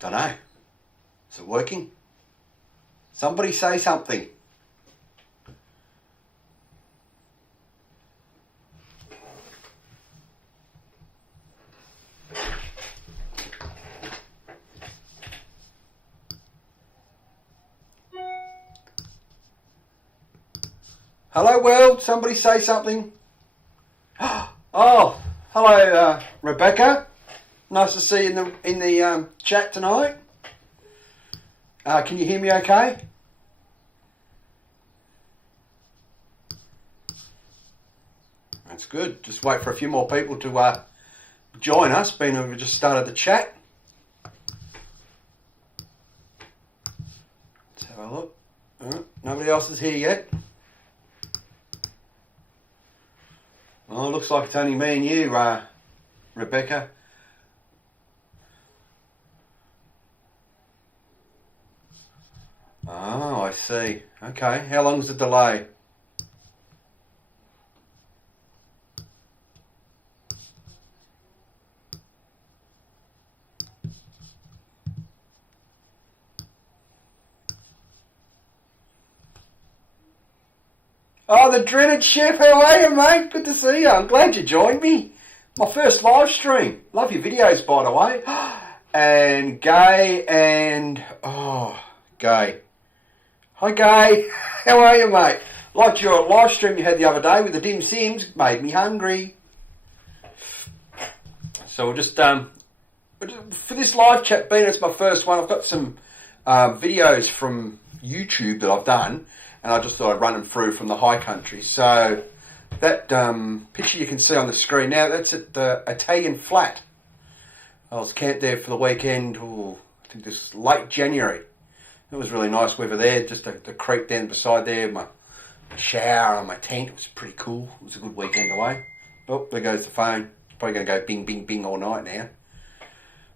Don't know. Is it working? Somebody say something. Hello world, somebody say something. Oh, hello Rebecca. Nice to see you in the chat tonight. Can you hear me okay? That's good. Just wait for a few more people to join us, being we've just started the chat. Let's have a look. Nobody else is here yet. Oh, looks like it's only me and you, Rebecca. Oh, I see. Okay, how long's the delay? Oh, the dreaded chef, how are you, mate? Good to see you. I'm glad you joined me. My first live stream. Love your videos, by the way. And Gay and... Oh, Gay. Hi, Gay. How are you, mate? Liked your live stream you had the other day with the dim sims. Made me hungry. So we'll just... for this live chat, being it's my first one, I've got some videos from YouTube that I've done. And I just thought I'd run them through from the high country. So that picture you can see on the screen now, that's at the Italian Flat. I was camped there for the weekend, I think this was late January. It was really nice weather there, just the creek down beside there, my shower and my tent. It was pretty cool. It was a good weekend away. Oh, there goes the phone. It's probably going to go bing, bing, bing all night now.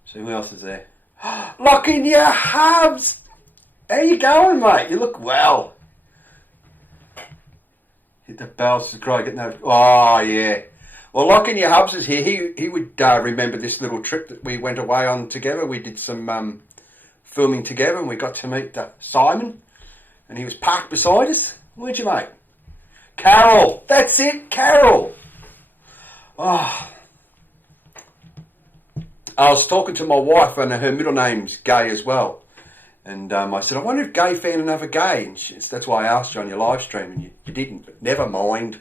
So who else is there? Locking your hubs! How you going, mate? You look well. Hit the bell, subscribe, get no... Oh, yeah. Well, Locking Your Hubs is here. He would remember this little trip that we went away on together. We did some filming together and we got to meet Simon. And he was parked beside us. Weren't you, mate? Carol. That's it, Carol. Oh. I was talking to my wife and her middle name's Gay as well. And I said, I wonder if Gay found another Gay. And that's why I asked you on your live stream, and you didn't. But never mind.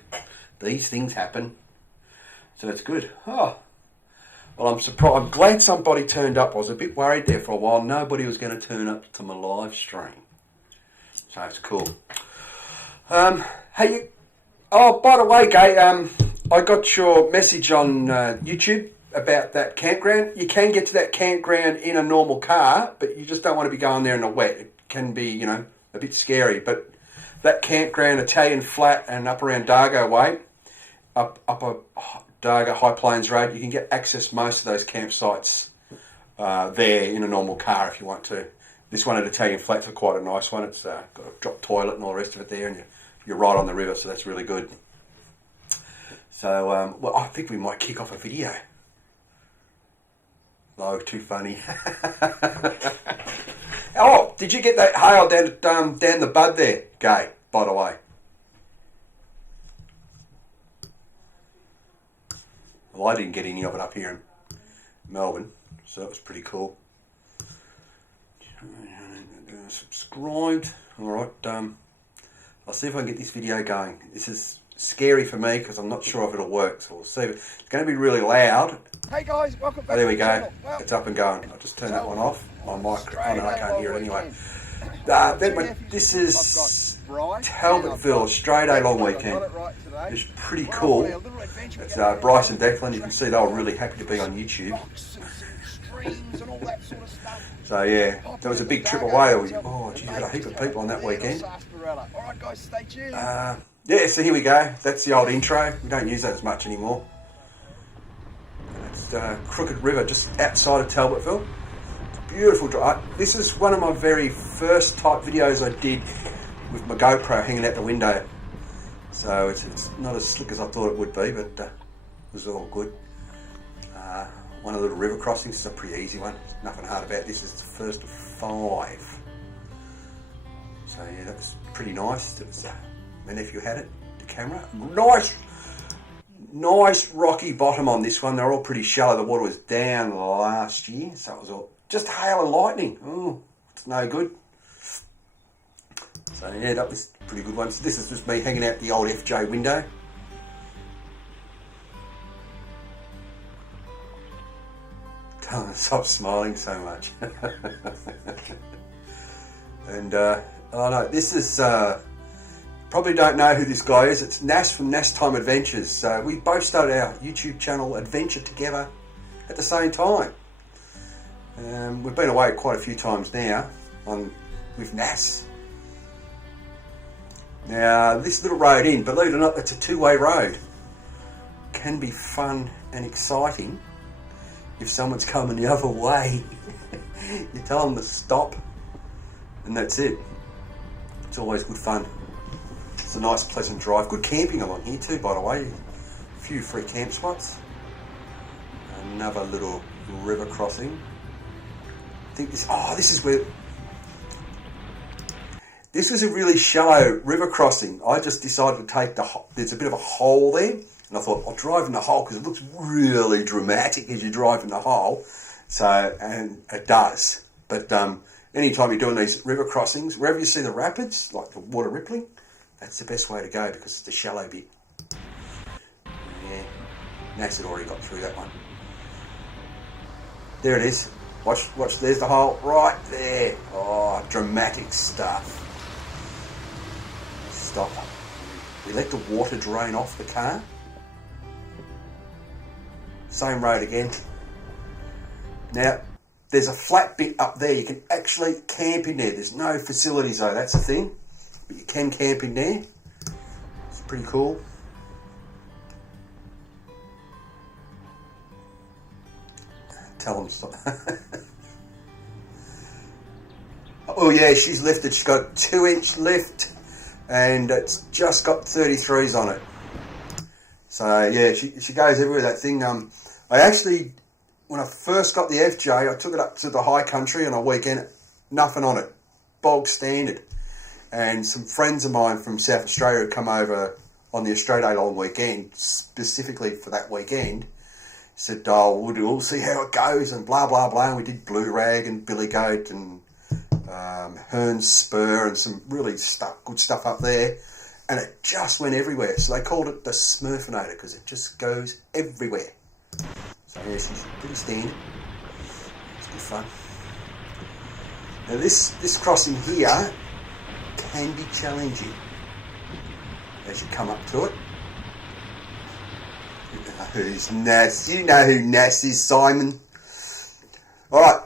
These things happen. So that's good. Oh, well, I'm surprised. I'm glad somebody turned up. I was a bit worried there for a while. Nobody was going to turn up to my live stream. So it's cool. Hey, oh, by the way, Gay, I got your message on YouTube about that campground. You can get to that campground in a normal car, but you just don't want to be going there in the wet. It can be, you know, a bit scary. But that campground, Italian Flat and up around Dargo way, up a Dargo High Plains Road, you can get access most of those campsites there in a normal car if you want to. This one at Italian Flat's quite a nice one. It's got a drop toilet and all the rest of it there, and you're right on the river, so that's really good. So, well, I think we might kick off a video. Oh, too funny. Oh, did you get that hail down the bud there, Gay, by the way? Well, I didn't get any of it up here in Melbourne, so that was pretty cool. Subscribed. Alright, I'll see if I can get this video going. This is scary for me because I'm not sure if it'll work, so we'll see. It's going to be really loud. Hey guys, welcome back. Oh, there we go. Well, it's up and going. I'll just turn that one off. My microphone, I can't hear it anyway. This is Talbotville, straight A long weekend. It's pretty cool. It's Bryce and Declan. You can see they were really happy to be on YouTube. So yeah, there was a big trip away. Oh, geez, we had a heap of people on that weekend. Alright guys, stay tuned. Yeah, so here we go. That's the old intro. We don't use that as much anymore. It's Crooked River, just outside of Talbotville. It's a beautiful drive. This is one of my very first type videos I did with my GoPro hanging out the window. So it's not as slick as I thought it would be, but it was all good. one of the little river crossings. It's a pretty easy one. Nothing hard about this. It's the first of 5. So yeah, that was pretty nice. It was, my nephew had it, the camera. Nice rocky bottom on this one. They're all pretty shallow. The water was down last year, so it was all just hail and lightning. Oh, it's no good. So yeah, that was a pretty good one. So this is just me hanging out the old FJ window. Stop smiling so much. And oh no, this is probably don't know who this guy is. It's Nas from Nas Time Adventures. So we both started our YouTube channel adventure together at the same time. We've been away quite a few times now with Nas. Now this little road in, believe it or not, it's a two-way road. Can be fun and exciting if someone's coming the other way. You tell them to stop and that's it. It's always good fun. It's a nice pleasant drive. Good camping along here too, by the way. A few free camp spots. Another little river crossing. I think this is where... This was a really shallow river crossing. I just decided to take there's a bit of a hole there, and I thought I'll drive in the hole because it looks really dramatic as you drive in the hole. So, and it does. But anytime you're doing these river crossings, wherever you see the rapids, like the water rippling, that's the best way to go because it's the shallow bit. Yeah, Nas had already got through that one. There it is. Watch, there's the hole right there. Oh, dramatic stuff. Stop. We let the water drain off the car. Same road again. Now, there's a flat bit up there. You can actually camp in there. There's no facilities though, that's the thing. But you can camp in there. It's pretty cool. Tell them stop. Oh yeah, she's lifted. She's got a 2-inch lift and it's just got 33s on it. So yeah, she goes everywhere, that thing. I actually, when I first got the FJ, I took it up to the high country on a weekend, nothing on it, bog standard. And some friends of mine from South Australia had come over on the Australia Day long weekend, specifically for that weekend, said, oh, we'll see how it goes and blah, blah, blah. And we did Blue Rag and Billy Goat and Hearn's Spur and some really good stuff up there. And it just went everywhere. So they called it the Smurfinator because it just goes everywhere. So yeah, she's pretty standard. It's good fun. Now this crossing here can be challenging as you come up to it. Who's Nas? You know who Nas is, Simon. Alright,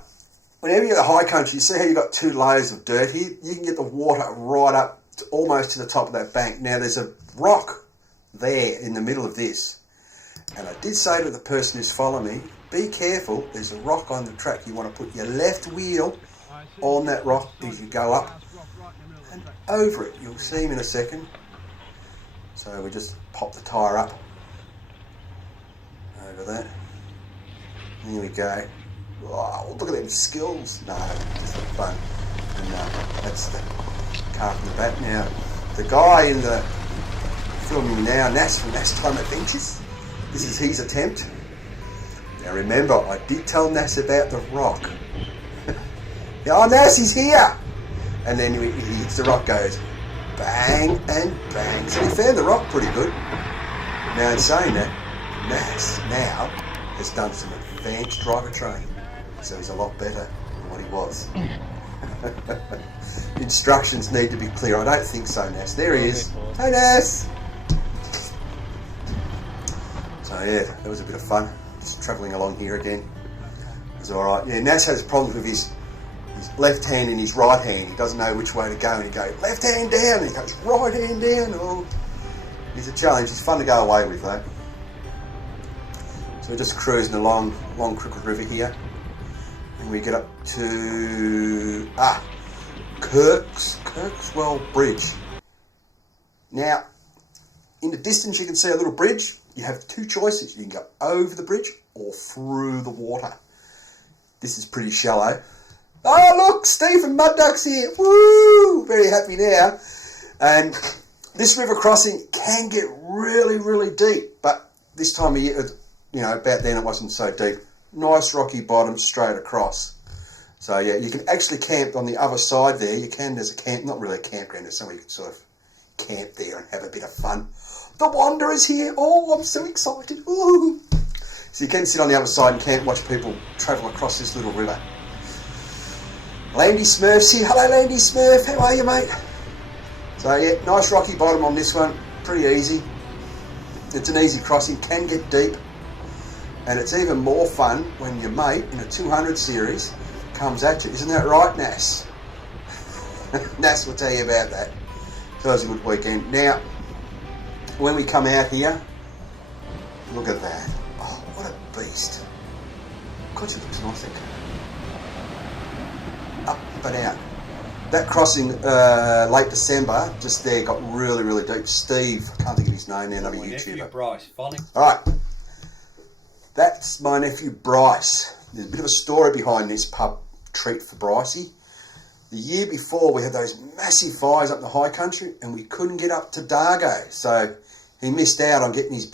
whenever you're at the high country, you see how you've got 2 layers of dirt here? You can get the water right up to almost to the top of that bank. Now there's a rock there in the middle of this. And I did say to the person who's following me, be careful, there's a rock on the track. You want to put your left wheel on that rock as you go up and over it. You'll see him in a second. So we just pop the tyre up over that. Here we go. Oh, look at them skills. No, just fun. And that's the car from the back. Now, the guy in the filming now, Nas from Nas Time Adventures, this is his attempt. Now remember, I did tell Nas about the rock. Now, oh, Nas, he's here! And then he hits the rock, goes bang and bang. So he found the rock pretty good. Now, in saying that, Nas now has done some advanced driver training, so he's a lot better than what he was. Instructions need to be clear. I don't think so, Nas. There he is. Hey, Nas! So yeah, that was a bit of fun. Just travelling along here again. It was alright. Yeah, Nas has problems with his left hand and his right hand. He doesn't know which way to go, and he goes left hand down and he goes right hand down. Oh, he's a challenge. He's fun to go away with though. So we're just cruising along Crooked River here, and we get up to Kirkswell Bridge. Now, in the distance you can see a little bridge. You have 2 choices. You can go over the bridge or through the water. This is pretty shallow. Oh, look, Steve from Mud Ducks here. Woo! Very happy now. And this river crossing can get really, really deep. But this time of year, you know, about then it wasn't so deep. Nice rocky bottom straight across. So, yeah, you can actually camp on the other side there. You can, there's a camp, not really a campground, there's somewhere you can sort of camp there and have a bit of fun. The Wanderer's here. Oh, I'm so excited. Ooh. So you can sit on the other side and camp, watch people travel across this little river. Landy Smurf's here. Hello, Landy Smurf. How are you, mate? So, yeah, nice rocky bottom on this one. Pretty easy. It's an easy crossing. Can get deep. And it's even more fun when your mate in a 200 series comes at you. Isn't that right, Nas? Nas will tell you about that. So it was a good weekend. Now, when we come out here, look at that. Oh, what a beast. God, it looks nice, up and out. That crossing late December, just there, got really, really deep. Steve, I can't think of his name now, another YouTuber. Nephew Bryce, funny. Alright, that's my nephew Bryce. There's a bit of a story behind this pub treat for Brycey. The year before, we had those massive fires up in the high country and we couldn't get up to Dargo. So he missed out on getting his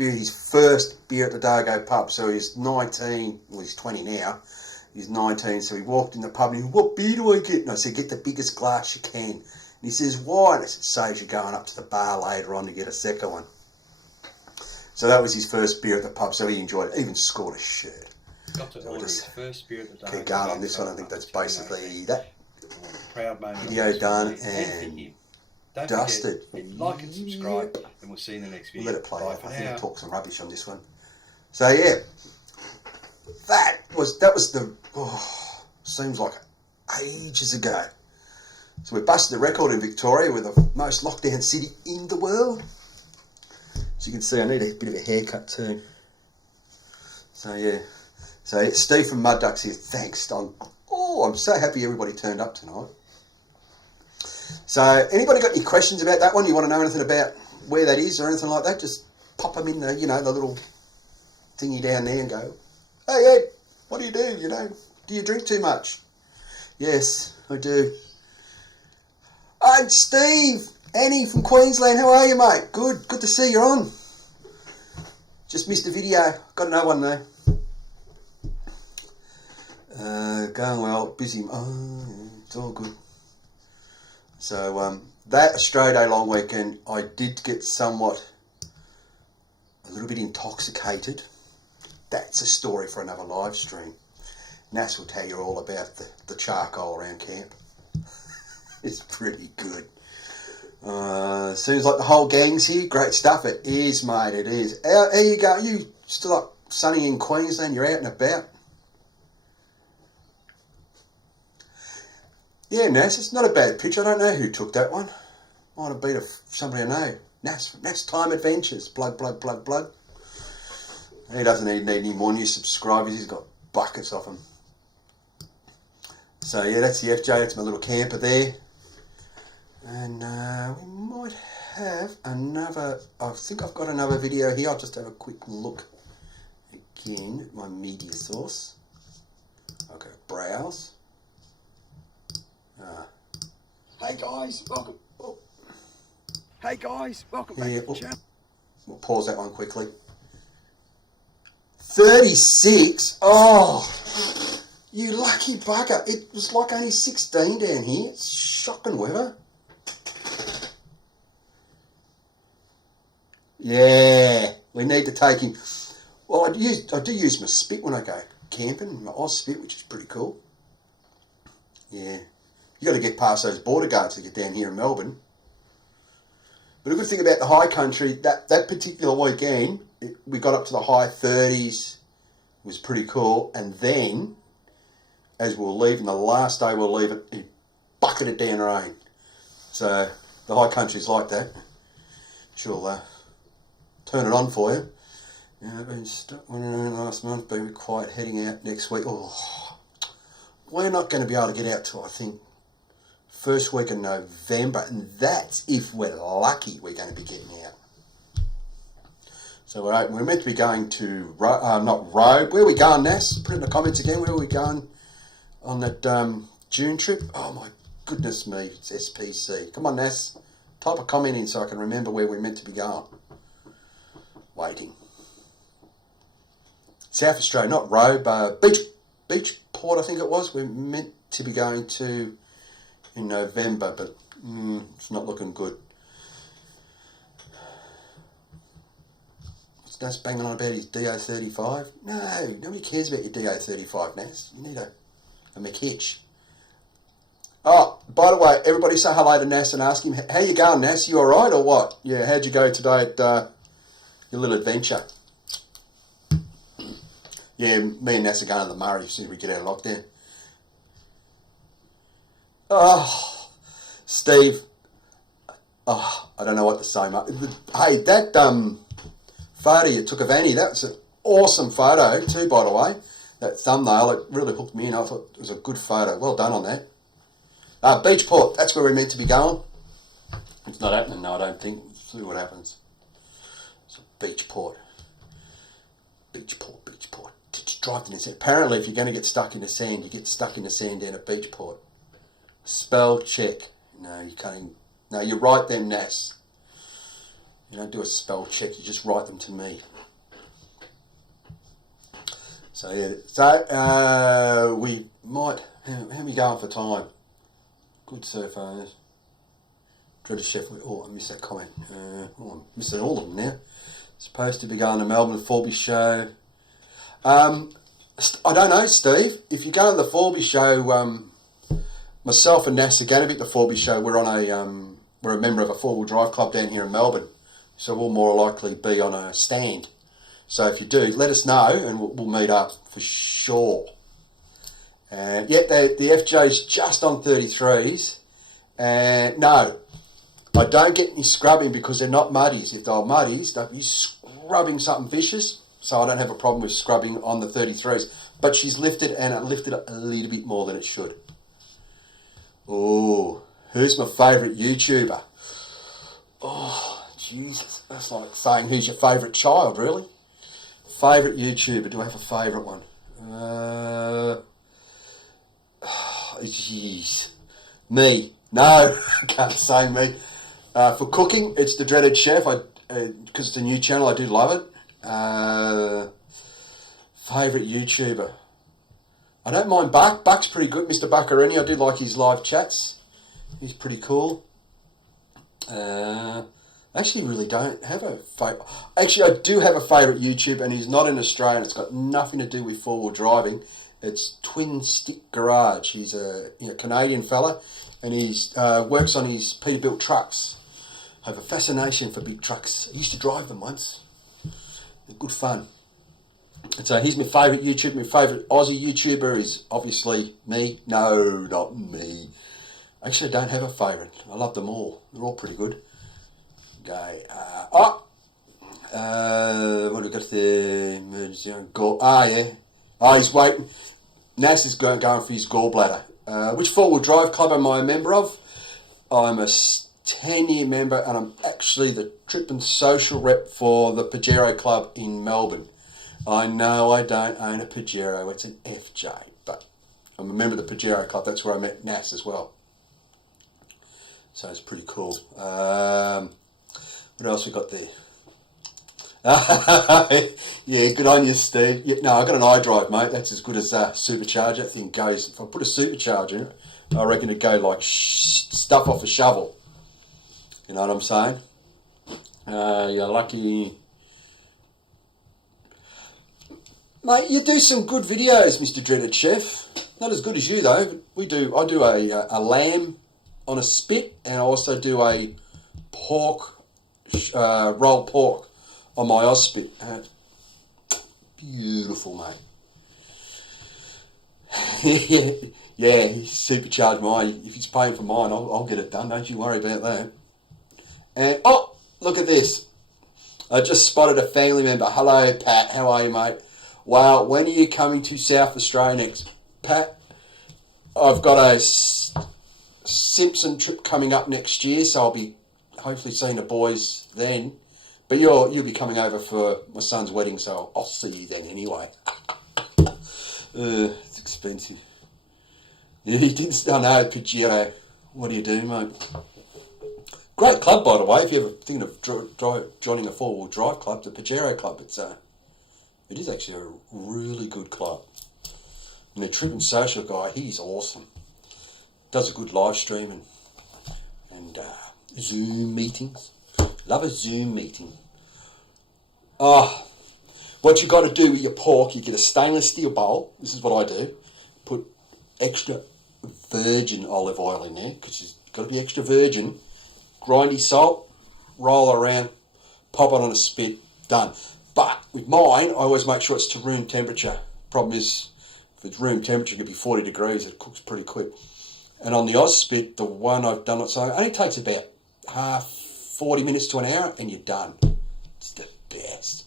first beer at the Dargo pub. So he's 19, well he's 20 now. He's 19, so he walked in the pub and he said, what beer do I get? And I said, get the biggest glass you can. And he says, why? And I said, saves you going up to the bar later on to get a second one. So that was his first beer at the pub, so he enjoyed it. Even scored a shirt. Got to order his first beer at the day. Keep going on this one. I think that's basically that. Proud moment. Video done and Don't dusted. Forget, like and subscribe, and we'll see you in the next video. We'll let it play Bye out. for I think now. I talked some rubbish on this one. So yeah, that was the seems like ages ago. So we busted the record in Victoria. We're the most locked down city in the world. So you can see I need a bit of a haircut too. So yeah. So Steve from Mud Ducks here. Thanks. I'm so happy everybody turned up tonight. So anybody got any questions about that one? You want to know anything about where that is or anything like that? Just pop them in the, the little thingy down there and go, hey Ed, what do you do? Do you drink too much? Yes, I do. And Steve, Annie from Queensland, how are you, mate? Good to see you on. Just missed a video. Got another one though. Going well, busy. Oh, yeah, it's all good. So that Australia Day long weekend, I did get a little bit intoxicated. That's a story for another live stream. Nas will tell you all about the charcoal around camp. It's pretty good. Seems like the whole gang's here. Great stuff. It is, mate. It is. How you go? You still up sunny in Queensland? You're out and about? Yeah, Nas, it's not a bad pitch. I don't know who took that one. Might have been somebody I know. Nas Time Adventures. Blood. He doesn't need any more new subscribers. He's got buckets of them. So yeah, that's the FJ. That's my little camper there. And we might have another. I think I've got another video here. I'll just have a quick look again at my media source. I'll go browse. Hey guys, welcome. Oh. Hey guys, welcome back to the channel. We'll pause that one quickly. 36. Oh, you lucky bugger! It was like only 16 down here. It's shocking weather. Yeah, we need to take him. Well, I do use my spit when I go camping, my Oz spit, which is pretty cool. Yeah. You got to get past those border guards to get down here in Melbourne. But a good thing about the high country, that particular weekend, we got up to the high 30s. It was pretty cool. And then, as we were leaving, the last day we were leaving, it bucketed down rain. So the high country's like that. She'll turn it on for you. I've been stuck last month, been quiet heading out next week. Oh, we're not going to be able to get out till, I think, first week of November, and that's if we're lucky we're going to be getting out. So we're meant to be going to, not Robe. Where are we going, Nas? Put it in the comments again. Where are we going on that June trip? Oh, my goodness me. It's SPC. Come on, Nas. Type a comment in so I can remember where we're meant to be going. Waiting. South Australia, not Robe. Beachport, I think it was. We're meant to be going to in November, but it's not looking good. Nas banging on about his DO35. No, nobody cares about your DO35, Nas. You need a McHitch. Oh, by the way, everybody say hello to Nas and ask him, how you going, Nas? You all right or what? Yeah, how'd you go today at your little adventure? Yeah, me and Nas are going to the Murray as soon as we get out of lockdown. Oh, Steve. Oh, I don't know what to say, mate. Hey, that photo you took of Annie, that's an awesome photo too, by the way. That thumbnail, it really hooked me in. I thought it was a good photo. Well done on that. Beachport, that's where we're meant to be going. It's not happening, no, I don't think. Let's see what happens. It's a Beachport. Beachport. Just drive in the sand. Apparently, if you're going to get stuck in the sand, you get stuck in the sand down at Beachport. Spell check. No, you can't. No, you write them, Nas. You don't do a spell check, you just write them to me. So, yeah. So, we might... How are we going for time? Good so far. Dreaded Chef. Oh, I missed that comment. I'm missing all of them now. Supposed to be going to Melbourne Forby show. I don't know, Steve. If you're going to the Forby show, myself and Nas are going to be at the Forby show. We're on we're a member of a four-wheel drive club down here in Melbourne. So we'll more likely be on a stand. So if you do, let us know and we'll meet up for sure. Yeah, the FJ's just on 33s. No, I don't get any scrubbing because they're not muddies. If they were muddies, they'd be scrubbing something vicious. So I don't have a problem with scrubbing on the 33s. But she's lifted and it lifted a little bit more than it should. Oh, who's my favourite YouTuber? Oh, Jesus, that's like saying who's your favourite child, really? Favourite YouTuber, do I have a favourite one? Jeez. Me. No, can't say me. For cooking, it's the Dreaded Chef. Because it's a new channel, I do love it. Favourite YouTuber. I don't mind Buck. Buck's pretty good, Mr. Buccarini. I do like his live chats. He's pretty cool. Actually, really don't have a favourite. Actually, I do have a favourite YouTuber, and he's not in Australia. And it's got nothing to do with four-wheel driving. It's Twin Stick Garage. He's a Canadian fella, and he's works on his Peterbilt trucks. I have a fascination for big trucks. I used to drive them once. They're good fun. And so he's my favourite YouTuber. My favourite Aussie YouTuber is obviously me. No, not me. Actually, I don't have a favourite. I love them all. They're all pretty good. Okay. What have we got there? Emergency on yeah. Oh, he's waiting. Nas is going for his gallbladder. Which four-wheel drive club am I a member of? I'm a 10-year member, and I'm actually the trip and social rep for the Pajero Club in Melbourne. I know I don't own a Pajero. It's an FJ, but I'm a member of the Pajero Club. That's where I met Nas as well. So it's pretty cool. What else we got there? Yeah, good on you, Steve. Yeah, no, I got an iDrive, mate. That's as good as a supercharger. That thing goes. If I put a supercharger in it, I reckon it'd go like stuff off a shovel. You know what I'm saying? You're lucky. Mate, you do some good videos, Mr. Dreaded Chef. Not as good as you, though. I do a lamb on a spit, and I also do a pork, rolled pork on my Ausspit. Beautiful, mate. Yeah, he supercharged mine. If he's paying for mine, I'll get it done. Don't you worry about that. And, oh, look at this. I just spotted a family member. Hello, Pat. How are you, mate? Wow, when are you coming to South Australia next? Pat, I've got a Simpson trip coming up next year, so I'll be hopefully seeing the boys then. But you'll be coming over for my son's wedding, so I'll see you then anyway. It's expensive. Yeah, he didn't. I know, Pajero. What do you do, mate? Great club, by the way. If you're ever thinking of joining a four-wheel drive club, the Pajero Club, it is actually a really good club. And the Trip and Social guy, he's awesome. Does a good live stream and Zoom meetings. Love a Zoom meeting. What you got to do with your pork, you get a stainless steel bowl. This is what I do. Put extra virgin olive oil in there, because it's got to be extra virgin. Grind your salt, roll around, pop it on a spit, done. But with mine, I always make sure it's to room temperature. Problem is, if it's room temperature, it could be 40 degrees, it cooks pretty quick. And on the Oz spit, the one I've done it, so it only takes about 40 minutes to an hour, and you're done. It's the best.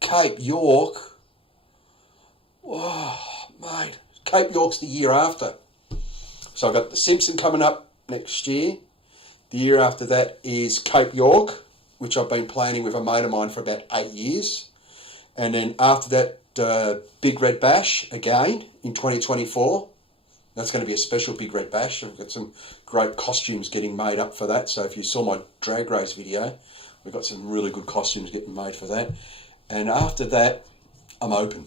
Cape York. Oh, mate. Cape York's the year after. So I've got the Simpson coming up next year. The year after that is Cape York, which I've been planning with a mate of mine for about 8 years. And then after that, Big Red Bash again in 2024. That's going to be a special Big Red Bash. I've got some great costumes getting made up for that. So if you saw my drag race video, we've got some really good costumes getting made for that. And after that, I'm open.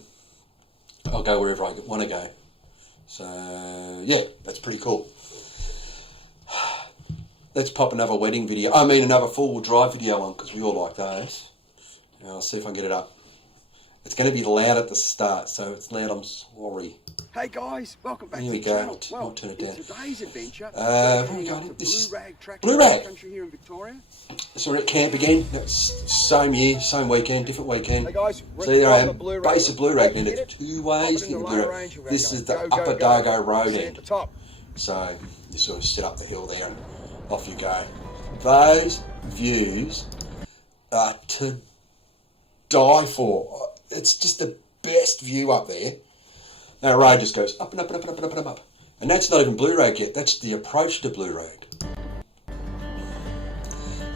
I'll go wherever I want to go. So, yeah, that's pretty cool. Let's pop another wedding video. Another four-wheel drive video on, because we all like those. And I'll see if I can get it up. It's going to be loud at the start, so if it's loud, I'm sorry. Hey guys, welcome back Here to we the go. channel. I'll turn it down. In today's adventure, where are we going? Blue Rag track Blue Rag. country here in Victoria. So we're at camp again. That's same year, same weekend, different weekend. Hey guys, So there I am, Blue Rag. base of Blue Rag. Now You there's get it? two ways to get the Blue Rag. This is the Upper Dargo Road See at end. the top. So you sort of sit up the hill there and off you go. Those views are to die for. It's just the best view up there. That road just goes up and up and up and up and up and up. And that's not even Blue Rag yet. That's the approach to Blue Rag.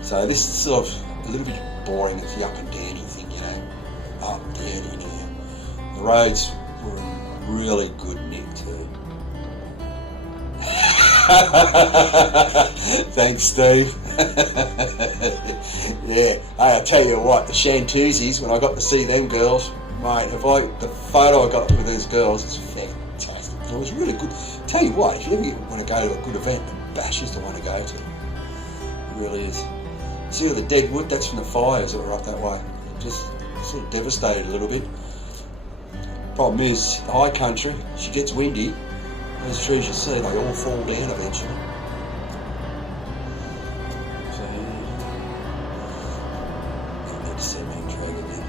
So this is sort of a little bit boring. It's the up and downy thing, you know. Up, down, in here. The roads were in really good nick too. Thanks, Steve. Yeah, I tell you what, the Shantuzis, when I got to see them girls, mate, the photo I got with these girls, it's fantastic. It was really good. Tell you what, if you ever want to go to a good event, the Bash is the one to go to. It really is. See all the dead wood? That's from the fires that were up that way. Just sort of devastated a little bit. Problem is, the high country, she gets windy. Those trees you see, they all fall down eventually. So, you need to see me drag again.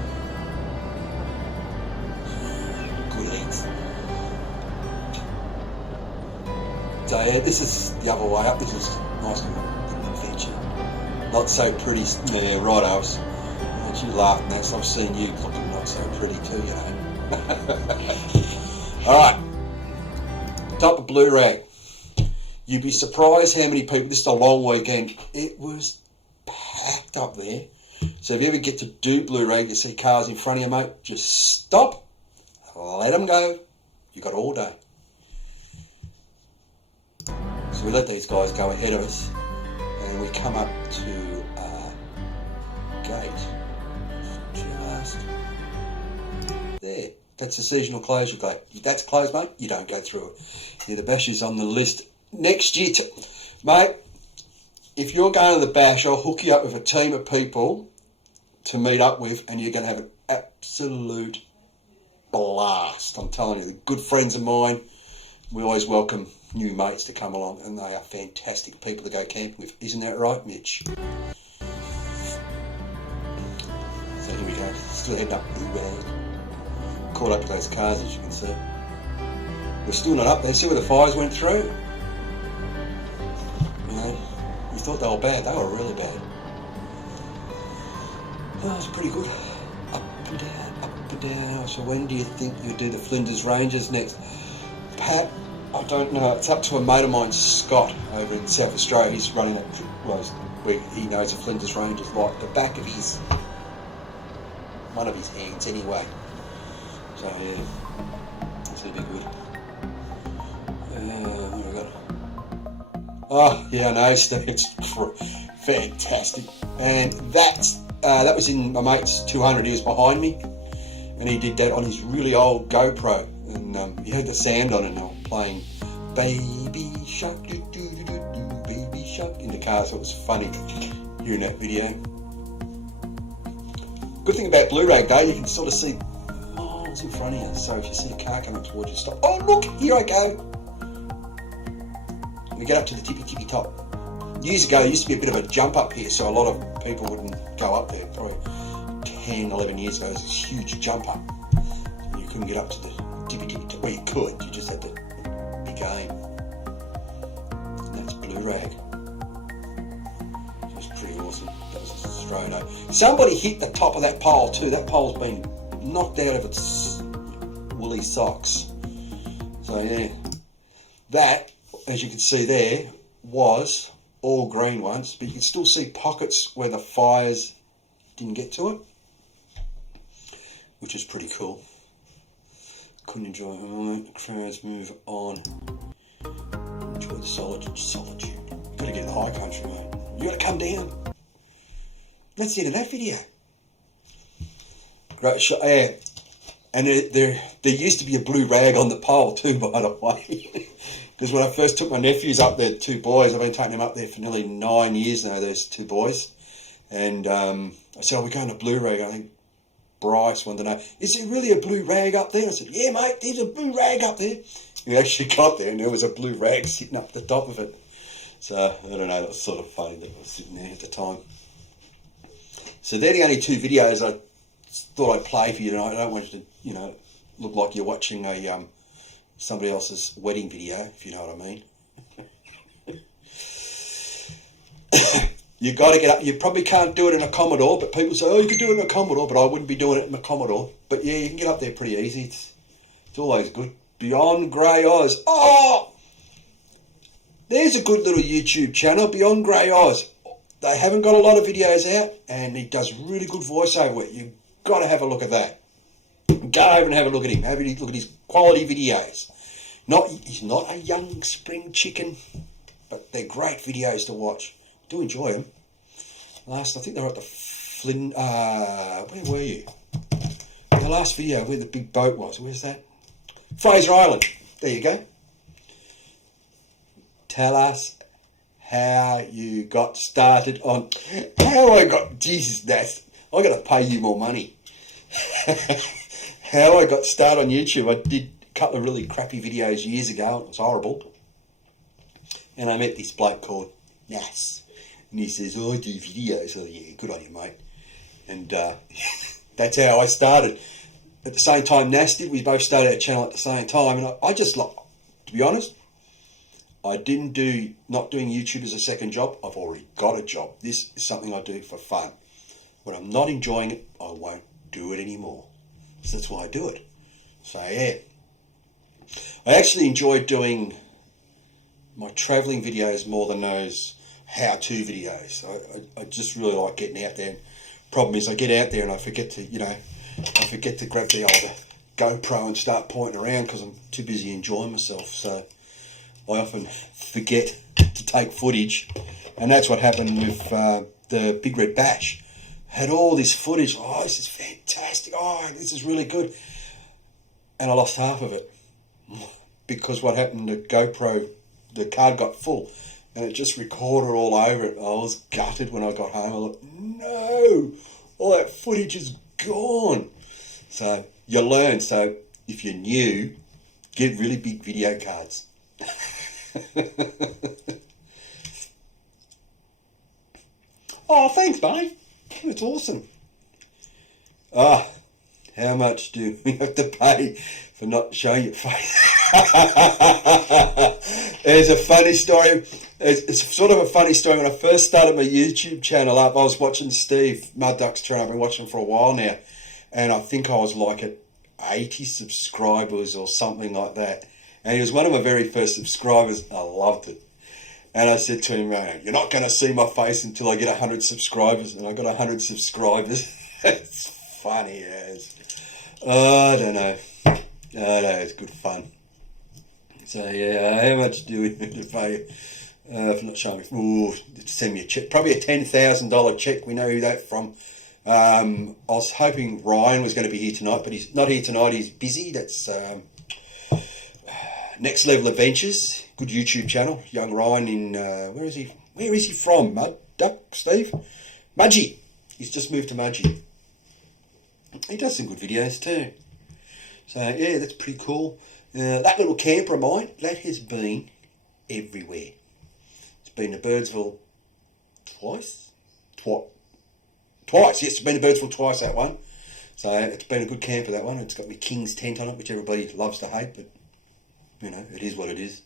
Good eggs. So yeah, this is the other way up. This is nice little adventure. Not so pretty. Yeah, right, Alice. And you laughing there, so I'm seeing you looking not so pretty too, you know. Alright. Top of Blue Rag. You'd be surprised how many people, this is a long weekend, it was packed up there. So if you ever get to do Blue Rag, you see cars in front of you, mate, just stop, let them go, you got all day. So we let these guys go ahead of us, and we come up to a gate, just there. That's the seasonal closure gate. If that's closed, mate, you don't go through it. Yeah, the Bash is on the list. Next year, mate, if you're going to the Bash, I'll hook you up with a team of people to meet up with, and you're going to have an absolute blast. I'm telling you, they're good friends of mine. We always welcome new mates to come along, and they are fantastic people to go camping with. Isn't that right, Mitch? So here we go. Still heading up Blue Rag. Caught up to those cars, as you can see. We're still not up there. See where the fires went through? You know, you thought they were bad. They were really bad. Oh, it was pretty good. Up and down, up and down. So when do you think you'll do the Flinders Ranges next? Pat, I don't know. It's up to a mate of mine, Scott, over in South Australia. He's running that, well, he's where he knows the Flinders Range is like the back of his, one of his hands anyway. So yeah, it's going to be good. What have we got? Oh yeah, I know, Steve. It's fantastic. And that was in my mate's 200. He was behind me, and he did that on his really old GoPro, and he had the sound on it, and I was playing Baby Shark, do do do do do, Baby Shark in the car. So it was funny hearing that video. Good thing about Blu-ray though, you can sort of see miles in front of you. So if you see a car coming towards you, stop. Oh look, here I go. We get up to the tippy top. Years ago, there used to be a bit of a jump up here, so a lot of people wouldn't go up there. Probably 10, 11 years ago, there was this huge jump up. And you couldn't get up to the tippy top. Well, you could, you just had to be game. And that's Blu-ray. It was pretty awesome. That was Australia. Somebody hit the top of that pole too. That pole's been knocked out of its woolly socks. So yeah, that, as you can see there, was all green once, but you can still see pockets where the fires didn't get to it, which is pretty cool. Couldn't enjoy it. Alright, the crowds move on. Enjoy the solitude. You gotta get in the high country, mate. You gotta come down. That's the end of that video. Great shot, yeah. And there used to be a blue rag on the pole too, by the way. Because when I first took my nephews up there, 2 boys, I've been taking them up there for nearly 9 years now, those 2 boys. And I said, oh, we're going to Blue Rag. I think Bryce wanted to know, is there really a blue rag up there? I said, yeah, mate, there's a blue rag up there. We actually got there and there was a blue rag sitting up the top of it. So, I don't know, that was sort of funny that I was sitting there at the time. So they're the only 2 videos I thought I'd play for you tonight. I don't want you to, you know, look like you're watching a somebody else's wedding video, if you know what I mean. You got to get up. You probably can't do it in a Commodore, but people say, oh, you can do it in a Commodore, but I wouldn't be doing it in a Commodore. But yeah, you can get up there pretty easy. It's always good. Beyond Grey Oz. Oh! There's a good little YouTube channel, Beyond Grey Oz. They haven't got a lot of videos out, and he does really good voiceover work. You've got to have a look at that. Go over and have a look at him. Have a look at his quality videos. He's not a young spring chicken, but they're great videos to watch. Do enjoy them. I think they were at the where were you? The last video where the big boat was. Where's that? Fraser Island. There you go. Tell us how you got started on. How I got. Jesus, I got to pay you more money. How I got started on YouTube. I did a couple of really crappy videos years ago. It was horrible. And I met this bloke called Nas. And he says, oh, I do videos. Oh, yeah, good on you, mate. And that's how I started. At the same time Nas did, we both started our channel at the same time. And I just, like, to be honest, I not doing YouTube as a second job. I've already got a job. This is something I do for fun. When I'm not enjoying it, I won't do it anymore. So that's why I do it. So, yeah. I actually enjoy doing my travelling videos more than those how-to videos. I just really like getting out there. Problem is I get out there and I forget to grab the old GoPro and start pointing around because I'm too busy enjoying myself. So I often forget to take footage, and that's what happened with the Big Red Bash. Had all this footage. Oh, this is fantastic. Oh, this is really good. And I lost half of it because what happened, the GoPro, the card got full. And it just recorded all over it. I was gutted when I got home. I thought, no, all that footage is gone. So you learn. So if you're new, get really big video cards. Oh, thanks, mate. It's awesome. Ah, how much do we have to pay for not showing your face? There's a funny story. It's sort of a funny story. When I first started my YouTube channel up, I was watching Steve Mudduck's channel. I've been watching him for a while now. And I think I was like at 80 subscribers or something like that. And he was one of my very first subscribers. I loved it. And I said to him, you're not going to see my face until I get 100 subscribers. And I got 100 subscribers. It's funny as. Oh, I don't know. Oh, no, it's good fun. So, yeah, how much do we need to pay? If not showing me, send me a check. Probably a $10,000 check. We know who that's from. I was hoping Ryan was going to be here tonight, but he's not here tonight. He's busy. That's Next Level Adventures. Good YouTube channel. Young Ryan in, where is he? Where is he from? Duck, Steve? Mudgee. He's just moved to Mudgee. He does some good videos too. So, yeah, that's pretty cool. That little camper of mine, that has been everywhere. It's been to Birdsville twice. Twice, yes, it's been to Birdsville twice, that one. So it's been a good camper, that one. It's got my King's tent on it, which everybody loves to hate, but, you know, it is what it is.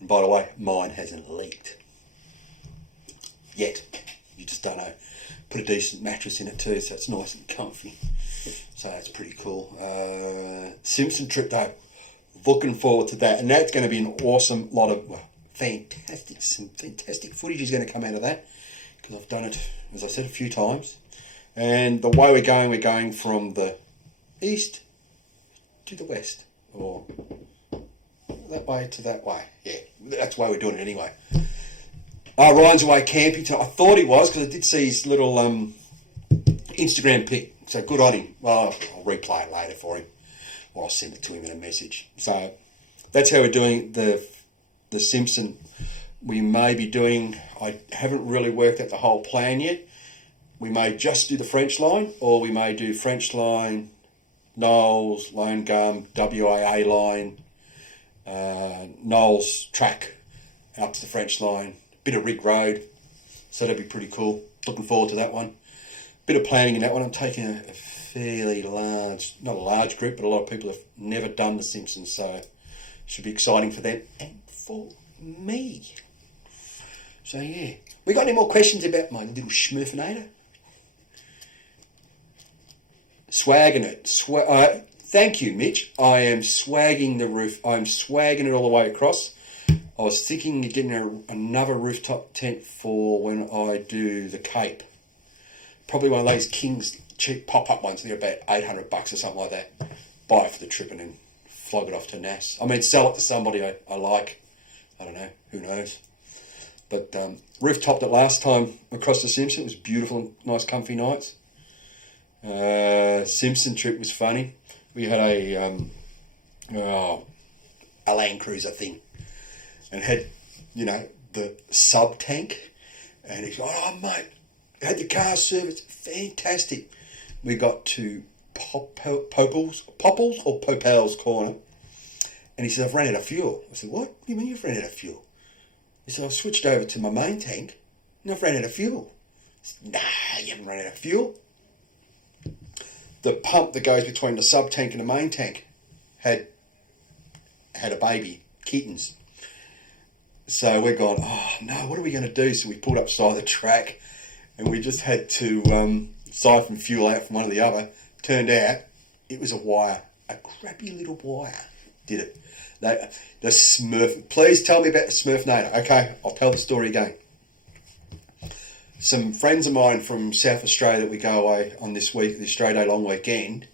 And by the way, mine hasn't leaked. Yet. You just don't know. Put a decent mattress in it too, so it's nice and comfy. So that's pretty cool. Simpson trip though. Looking forward to that. And that's going to be an awesome lot of some fantastic footage is going to come out of that. Because I've done it, as I said, a few times. And the way we're going from the east to the west. Or that way to that way. Yeah, that's the way we're doing it anyway. Ryan's away camping tonight. I thought he was, because I did see his little Instagram pic. So good on him. Well, I'll replay it later for him. Or I'll send it to him in a message. So that's how we're doing the Simpson. We may be doing, I haven't really worked out the whole plan yet. We may just do the French line, or we may do French line, Knowles, Lone Gum, WIA line, Knowles track up to the French line, bit of Rig Road. So that'd be pretty cool. Looking forward to that one. Bit of planning in that one. I'm taking a fairly large, not a large group, but a lot of people have never done the Simpsons, so it should be exciting for them and for me. So yeah. We got any more questions about my little Schmurfinator? Swagging it. Thank you, Mitch. I am swagging the roof. I'm swagging it all the way across. I was thinking of getting another rooftop tent for when I do the Cape. Probably one of those King's cheap pop-up ones. They're about $800 or something like that. Buy it for the trip and then flog it off to Nass. I mean, sell it to somebody I like. I don't know. Who knows? But rooftop that last time across the Simpson, it was beautiful, nice comfy nights. Simpson trip was funny. We had a Land Cruiser thing, and had, you know, the sub tank, and he's like, oh mate, had the car serviced, fantastic. We got to Popples or Popel's corner, and he said, I've ran out of fuel. I said, what do you mean you've ran out of fuel? He said, I switched over to my main tank and I've ran out of fuel. I said, nah, you haven't run out of fuel. The pump that goes between the sub tank and the main tank had a baby, kittens. So we're going, oh no, what are we going to do? So we pulled up side the track and we just had to siphon fuel out from one or the other. Turned out it was a wire, a crappy little wire did it. The Smurf. Please tell me about the Smurfinator. Okay, I'll tell the story again. Some friends of mine from South Australia that we go away on this week, the Australia Day long weekend.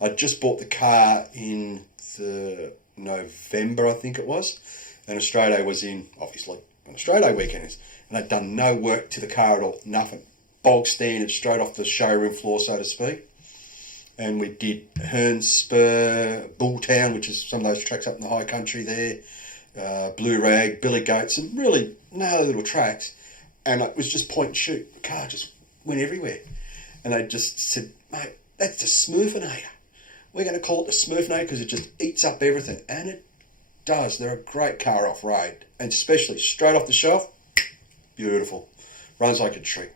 I just bought the car in the November, I think it was, and Australia Day was in, obviously, on Australia Day weekend, and I'd done no work to the car at all, nothing. Bog standard, straight off the showroom floor, so to speak. And we did Hearns Spur, Bulltown, which is some of those tracks up in the high country there, Blue Rag, Billy Goat, some really gnarly little tracks. And it was just point and shoot. The car just went everywhere. And they just said, mate, that's the Smurfinator. We're going to call it the Smurfinator because it just eats up everything. And it does. They're a great car off-road. And especially straight off the shelf, beautiful. Runs like a treat.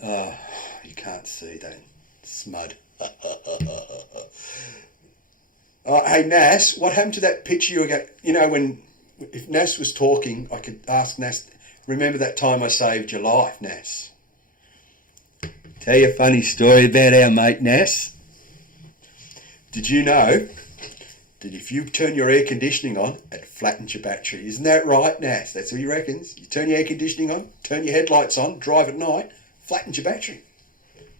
You can't see that smud. Hey, Nas, what happened to that picture you got? You know, if Nas was talking, I could ask Nas, remember that time I saved your life, Nas? Tell you a funny story about our mate Nas. Did you know that if you turn your air conditioning on, it flattens your battery. Isn't that right, Nas? That's what he reckons. You turn your air conditioning on, turn your headlights on, drive at night, flattens your battery.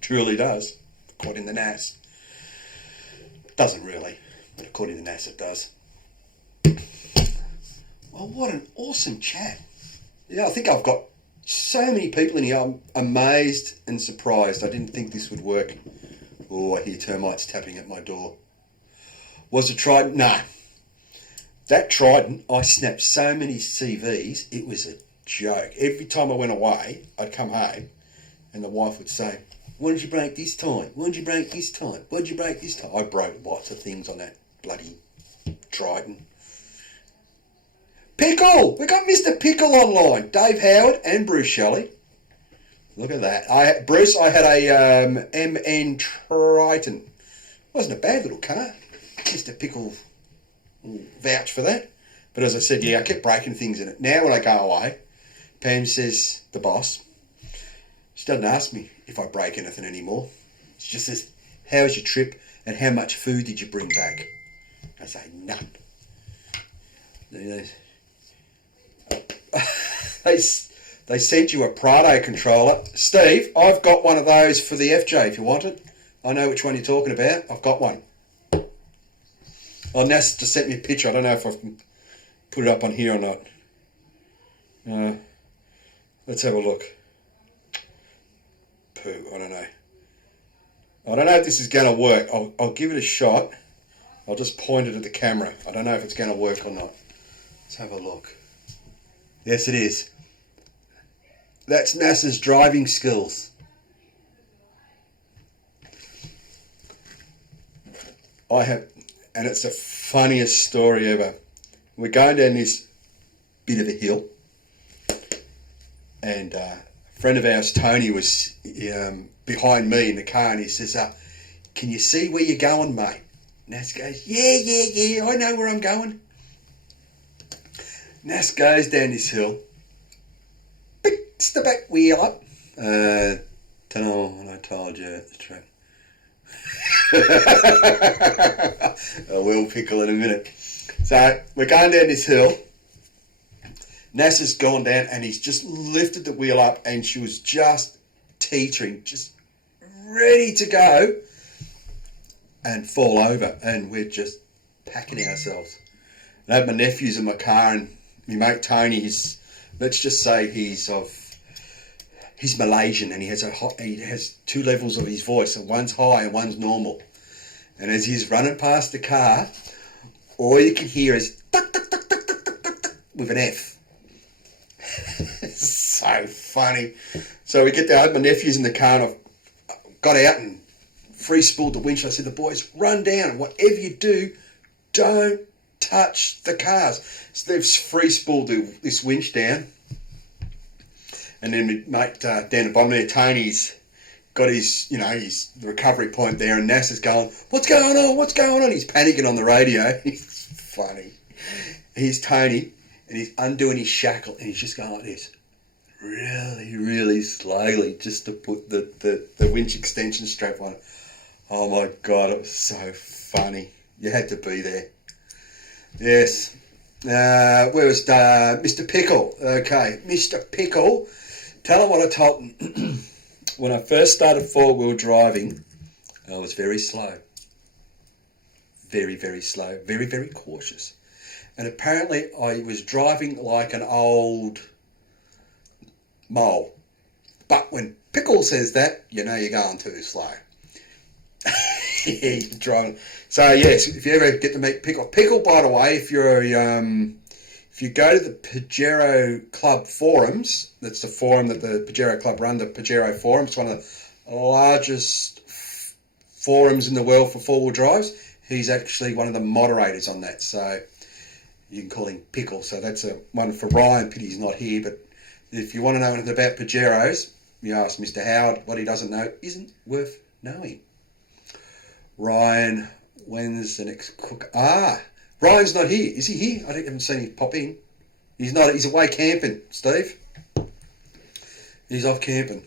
Truly does, according to Nas. Doesn't really, but according to Nas it does. Well, what an awesome chat. Yeah, I think I've got so many people in here. I'm amazed and surprised. I didn't think this would work. Oh, I hear termites tapping at my door. Was it Trident? No. That Trident, I snapped so many CVs, it was a joke. Every time I went away, I'd come home and the wife would say, "What did you break this time? What did you break this time? What did you break this time?" I broke lots of things on that bloody Trident. Pickle! We got Mr. Pickle online. Dave Howard and Bruce Shelley. Look at that. Bruce, I had a MN Triton. Wasn't a bad little car. Mr. Pickle will vouch for that. But as I said, yeah, I kept breaking things in it. Now when I go away, Pam says, the boss, she doesn't ask me if I break anything anymore. She just says, "How was your trip and how much food did you bring back?" I say, "None." They sent you a Prado controller. Steve, I've got one of those for the FJ if you want it. I know which one you're talking about. I've got one. Oh, Nas just sent me a picture. I don't know if I can put it up on here or not. Let's have a look. Pooh, I don't know. I don't know if this is going to work. I'll give it a shot. I'll just point it at the camera. I don't know if it's going to work or not. Let's have a look. Yes, it is. That's NASA's driving skills. And it's the funniest story ever. We're going down this bit of a hill, and a friend of ours, Tony, was behind me in the car, and he says, "Can you see where you're going, mate?" Nas goes, Yeah, I know where I'm going. Nas goes down this hill, picks the back wheel up. Don't know what I told you at the track. I will pickle in a minute. So we're going down this hill. Nas has gone down and he's just lifted the wheel up, and she was just teetering, just ready to go and fall over, and we're just packing ourselves. I had my nephews in my car, and my mate Tony, let's just say he's Malaysian, and he has two levels of his voice, and one's high and one's normal. And as he's running past the car, all you can hear is tuck, tuck, tuck, tuck, tuck, tuck, tuck, tuck, with an F. So funny. So we get there, I had my nephews in the car, and I've got out and free spooled the winch. I said, "The boys, run down, and whatever you do, don't touch the cars." So they've free spooled this winch down. And then my mate down the bottom there, Tony's got his recovery point there, and NASA's going, "What's going on? What's going on?" He's panicking on the radio. It's funny. Here's Tony, and he's undoing his shackle, and he's just going like this, really, really slowly, just to put the winch extension strap on. Oh my God, it was so funny. You had to be there. Yes. Where was Mr. Pickle? Okay, Mr. Pickle. Tell him what I told him. When I first started four-wheel driving, I was very slow. Very, very slow. Very, very cautious. And apparently I was driving like an old mole. But when Pickle says that, you know you're going too slow. He's driving. So yes, if you ever get to meet Pickle, by the way, if you go to the Pajero Club forums, that's the forum that the Pajero Club run, the Pajero forum. It's one of the largest forums in the world for four-wheel drives. He's actually one of the moderators on that, so you can call him Pickle. So that's a one for Ryan. Pity he's not here, but if you want to know anything about Pajeros, you ask Mr. Howard. What he doesn't know isn't worth knowing. Ryan, when's the next cook? Ryan's not here. Is he here? I haven't seen him pop in. He's not. He's away camping, Steve. He's off camping.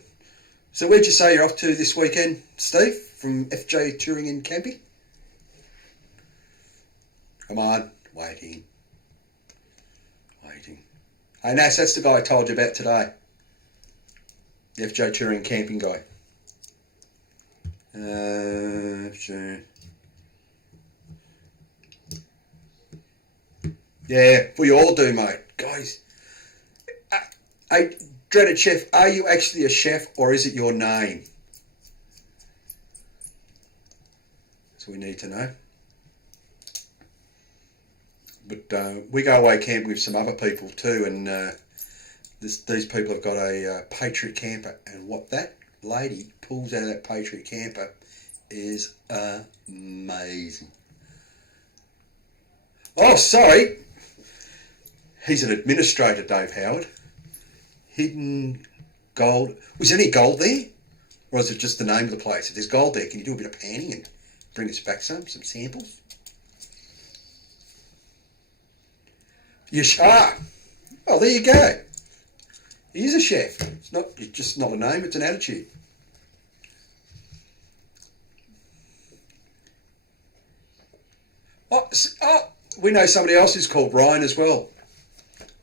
So where'd you say you're off to this weekend, Steve, from FJ Touring and Camping? Come on. Waiting. Hey, Nas, that's the guy I told you about today. The FJ Touring Camping guy. FJ. Yeah, we all do, mate. Guys, hey, dreaded chef, are you actually a chef or is it your name? That's what we need to know. But we go away camping with some other people too, and these people have got a Patriot camper, and what that lady pulls out of that Patriot camper is amazing. Oh, sorry. He's an administrator, Dave Howard. Hidden gold. Was there any gold there? Or is it just the name of the place? If there's gold there, can you do a bit of panning and bring us back some samples? Yes. Oh, there you go. He is a chef. It's just not a name, it's an attitude. Oh, we know somebody else who's called Ryan as well.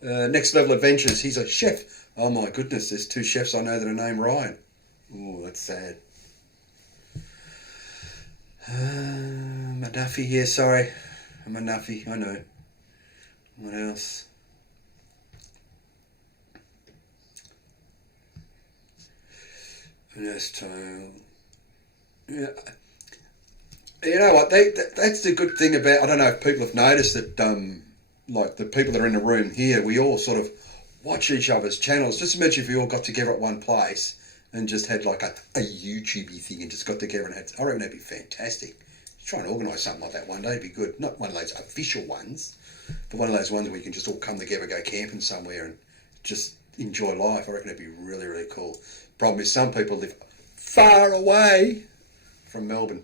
Next Level Adventures, he's a chef. Oh my goodness, there's 2 chefs I know that are named Ryan. Oh, that's sad. Manafi, yeah, sorry. Manafi, I know. What else? Finesse tile. Yeah. You know what? That's the good thing about. I don't know if people have noticed that. Like the people that are in the room here, we all sort of watch each other's channels. Just imagine if we all got together at one place and just had like a YouTubey thing and just got together and had. I reckon that'd be fantastic. Try and organise something like that one day. It'd be good. Not one of those official ones, but one of those ones where you can just all come together, go camping somewhere and just enjoy life. I reckon it'd be really, really cool. Problem is some people live far away from Melbourne.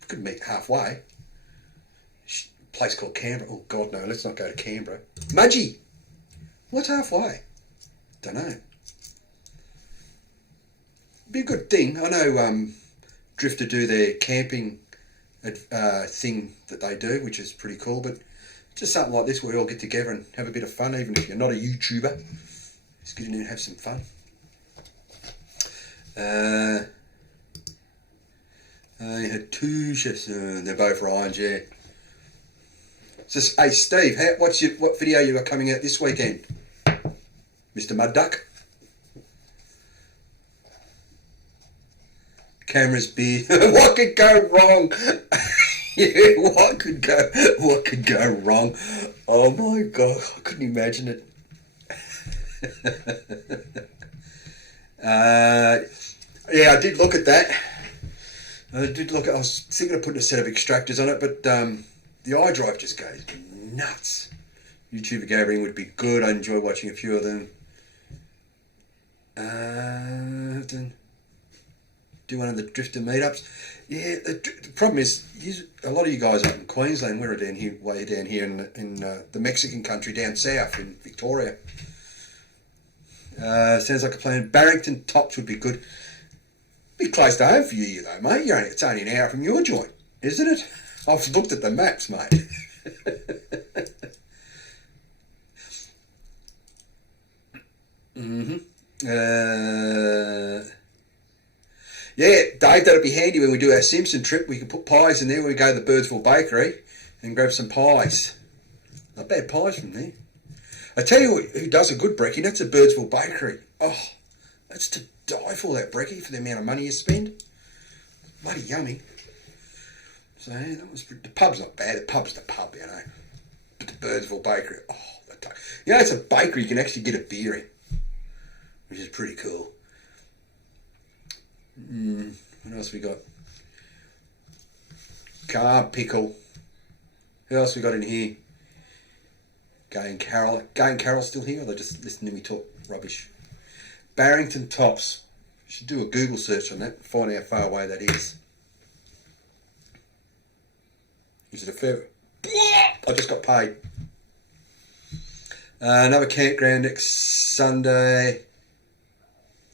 We could meet halfway. A place called Canberra. Oh, God, no, let's not go to Canberra. Mudgee! What's halfway? Don't know. Be a good thing. I know Drifter do their camping thing that they do, which is pretty cool, but just something like this where we all get together and have a bit of fun, even if you're not a YouTuber. It's good to have some fun. You had 2 chefs. They're both Ryans, yeah. Just, hey, Steve, what video you got coming out this weekend? Mr. Mud Duck? Camera's beer. What could go wrong? Yeah, what could go wrong? Oh my God, I couldn't imagine it. Yeah, I did look at that. I was thinking of putting a set of extractors on it, but the iDrive just goes nuts. YouTuber gathering would be good. I enjoy watching a few of them. Do one of the drifter meetups. Yeah, the problem is, a lot of you guys up in Queensland, we're down here, way down here in the Mexican country down south in Victoria. Sounds like a plan. Barrington Tops would be good. Be close to home for you though, mate. It's only an hour from your joint, isn't it? I've looked at the maps, mate. Yeah, Dave, that'll be handy when we do our Simpson trip. We can put pies in there when we go to the Birdsville Bakery and grab some pies. Not bad pies from there. I tell you who does a good brekkie, that's a Birdsville Bakery. Oh, that's to die for, that brekkie, for the amount of money you spend. Bloody yummy. So yeah, the pub's not bad. The pub's the pub, you know. But the Birdsville Bakery, it's a bakery you can actually get a beer in, which is pretty cool. What else we got? Carb pickle. Who else we got in here? Gay and Carol. Gay and Carol still here, or they just listen to me talk rubbish? Barrington Tops. Should do a Google search on that and find out how far away that is. Is it a fair? I just got paid. Another campground next Sunday.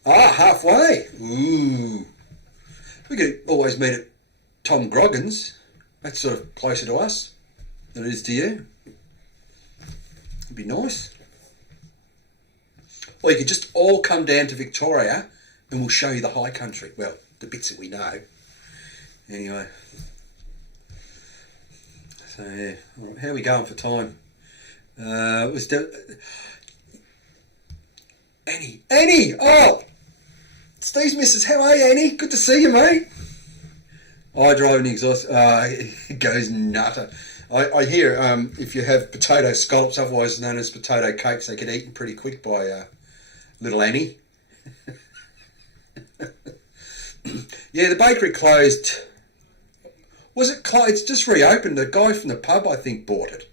Halfway. Ooh. We could always meet at Tom Groggin's. That's sort of closer to us. than it is to you. It'd be nice. Or you could just all come down to Victoria and we'll show you the high country. Well, the bits that we know. Anyway. So, yeah. Right, how are we going for time? Annie! Oh! Steve's missus, how are you, Annie? Good to see you, mate. I drive an exhaust. It goes nutter. I hear if you have potato scallops, otherwise known as potato cakes, they get eaten pretty quick by little Annie. Yeah, the bakery closed. Was it closed? It's just reopened. The guy from the pub, I think, bought it.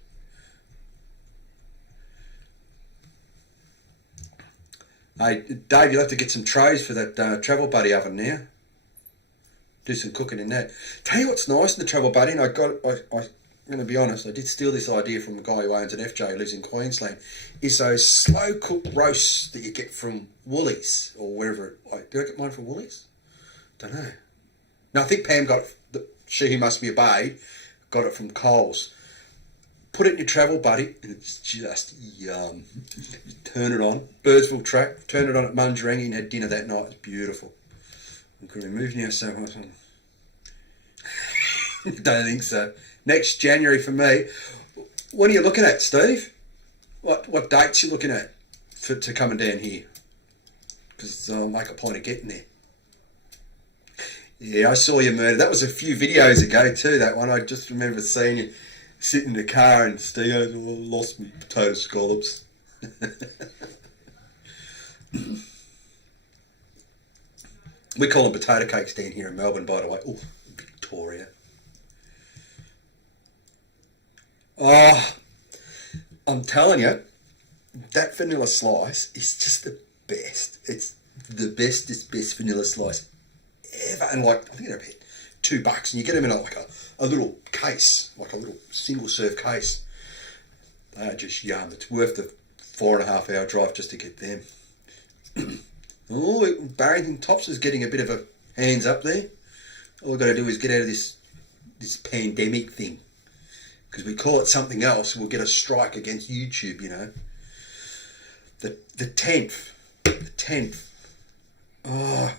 Hey, Dave, you'll have to get some trays for that Travel Buddy oven now. Do some cooking in that. Tell you what's nice in the Travel Buddy, and I'm going to be honest, I did steal this idea from a guy who owns an FJ who lives in Queensland, is those slow cooked roasts that you get from Woolies or wherever. Did I get mine from Woolies? Don't know. No, I think Pam got it, she who must be obeyed, got it from Coles. Put it in your Travel Buddy and it's just yum. You turn it on, Birdsville track, turn it on at Mungerangi and had dinner that night. It's beautiful. I'm going to remove now so much. Don't think so. Next January for me. What are you looking at, Steve? What dates you looking at to coming down here? Because I'll make a point of getting there. Yeah, I saw you murder. That was a few videos ago too, that one. I just remember seeing you sitting in the car and Steve, lost me potato scallops. We call them potato cakes down here in Melbourne, by the way. Oh, Victoria. Oh, I'm telling you, that vanilla slice is just the best. It's the best vanilla slice ever. And like, I think they're about $2 and you get them in a little case, like a little single serve case. They are just yum. It's worth the 4.5 hour drive just to get them. Oh, Barrington Tops is getting a bit of a hands up there. All we've got to do is get out of this pandemic thing. Because we call it something else, we'll get a strike against YouTube, you know. The 10th. The 10th. Oh,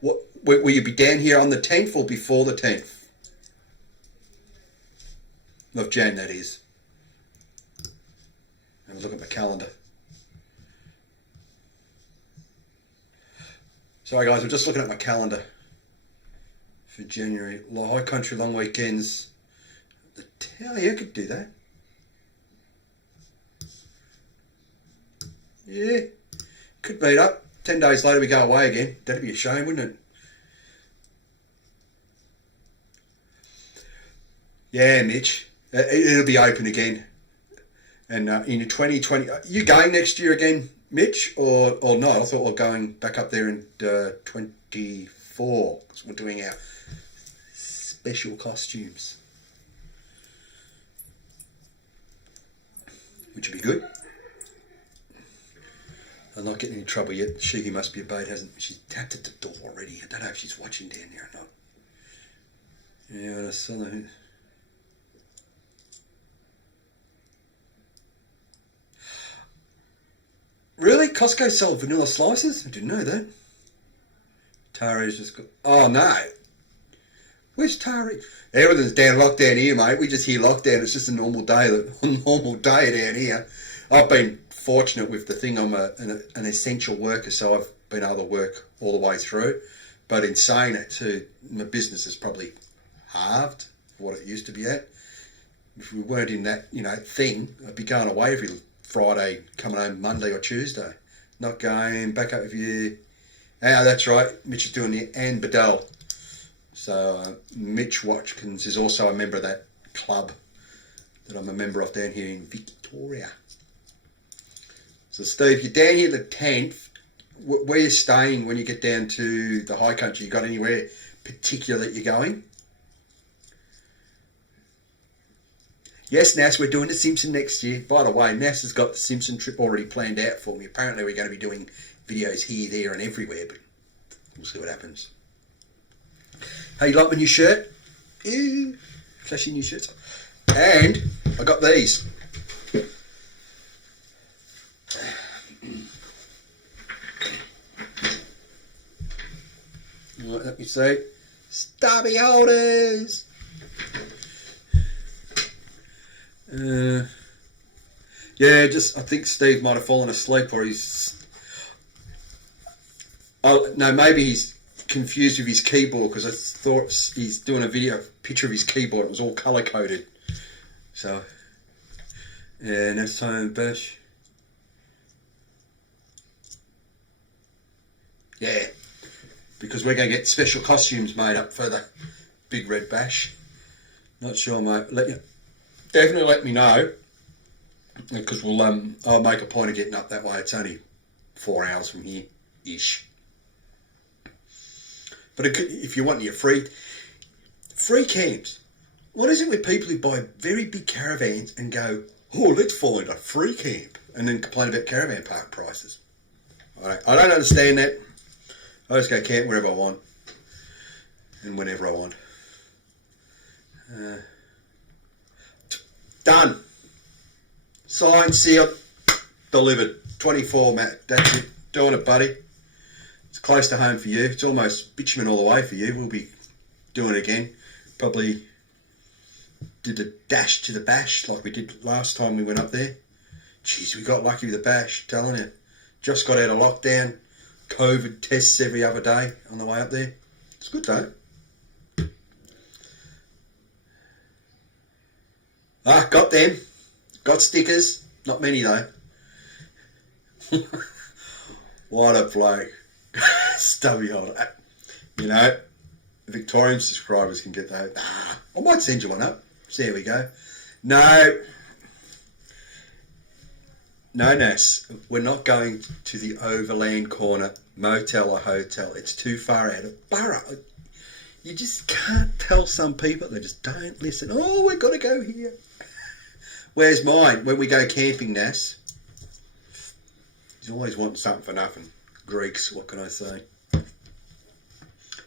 what, will you be down here on the 10th or before the 10th? Of Jan, that is. Have a look at my calendar. Sorry guys, I'm just looking at my calendar for January. High country long weekends. Hell yeah, I could do that. Yeah, could beat up. 10 days later we go away again. That'd be a shame, wouldn't it? Yeah, Mitch. It'll be open again. And in 2020, you going next year again, Mitch, or not? I thought we were going back up there in 24 because we're doing our special costumes, which would be good. I'm not getting in trouble yet. Shiggy must be obeyed, hasn't she? She's tapped at the door already. I don't know if she's watching down there or not. Yeah, I saw that. Really? Costco sold vanilla slices? I didn't know that. Tari's just got... Oh, no. Where's Tari? Everything's down lockdown here, mate. We just hear lockdown. It's just a normal day down here. I've been fortunate with the thing. I'm an essential worker, so I've been able to work all the way through. But in saying it, too, my business is probably halved what it used to be at. If we weren't in that, thing, I'd be going away every Friday, coming home Monday or Tuesday. Not going back up with you. Ah, that's right. Mitch is doing the Anne Bedell. So Mitch Watkins is also a member of that club that I'm a member of down here in Victoria. So Steve, you're down here the 10th. Where are you staying when you get down to the high country? You got anywhere particular that you're going? Yes, Nas, we're doing the Simpson next year. By the way, Nas has got the Simpson trip already planned out for me. Apparently we're going to be doing videos here, there and everywhere, but we'll see what happens. Hey, you like my new shirt? Ew. Flashy new shirts. And I got these. Right, let me see. Stubby holders. Yeah, just I think Steve might have fallen asleep, or he's. Oh no, maybe he's confused with his keyboard, because I thought he's doing a picture of his keyboard. It was all colour coded. So yeah, next time, Bash. Yeah, because we're going to get special costumes made up for the Big Red Bash. Not sure, mate. Definitely let me know, because I'll make a point of getting up that way. It's only 4 hours from here, ish. But if you want your free camps, what is it with people who buy very big caravans and go, oh, let's find a free camp, and then complain about caravan park prices? I don't understand that. I just go camp wherever I want and whenever I want. Done. Signed, sealed, delivered. 24, Matt. That's it. Doing it, buddy. It's close to home for you. It's almost bitumen all the way for you. We'll be doing it again. Probably did a dash to the bash like we did last time we went up there. Jeez, we got lucky with the bash, telling you. Just got out of lockdown. COVID tests every other day on the way up there. It's good though. Got them. Got stickers. Not many though. What a bloke. Stubby holder. You know, Victorian subscribers can get that. I might send you one up. So there we go. No, Nas, we're not going to the Overland Corner motel or hotel. It's too far out of Borough. You just can't tell some people. They just don't listen. Oh, we've got to go here. Where's mine? When we go camping, Nas. He's always wanting something for nothing. Greeks, what can I say?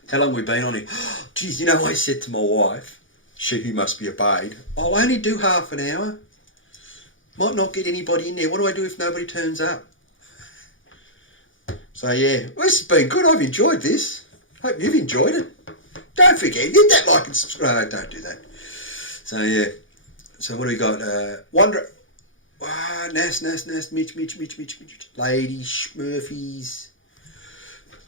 How long have we been on here? Geez, you know, I said to my wife, she who must be obeyed, I'll only do half an hour. Might not get anybody in there. What do I do if nobody turns up? So yeah, well, this has been good. I've enjoyed this. Hope you've enjoyed it. Don't forget, hit that like and subscribe. No, don't do that. So yeah. So what do we got? Wonder. Nas, Mitch. Lady Smurfies.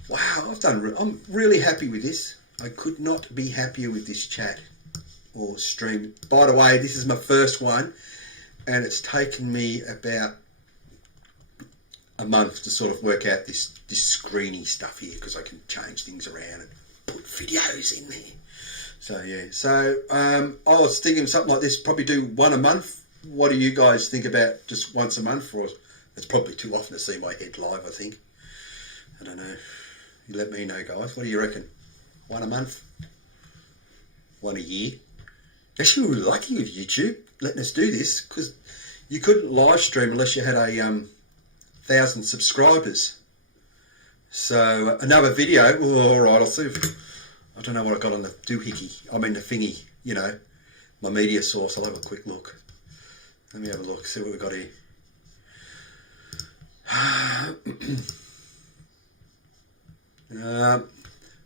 Wow, I'm really happy with this. I could not be happier with this chat or stream. By the way, this is my first one, and it's taken me about a month to sort of work out this screeny stuff here, because I can change things around and put videos in there. So yeah, so I was thinking something like this, probably do one a month. What do you guys think about just once a month? Or it's probably too often to see my head live, I think. I don't know. You let me know, guys. What do you reckon? One a month? One a year? Actually, we were lucky with YouTube letting us do this, because you couldn't live stream unless you had a 1,000 subscribers. So another video. Oh, all right, I'll see if I don't know what I got on the doohickey. I mean the thingy. You know, my media source. I'll have a quick look. Let me have a look. See what we got here.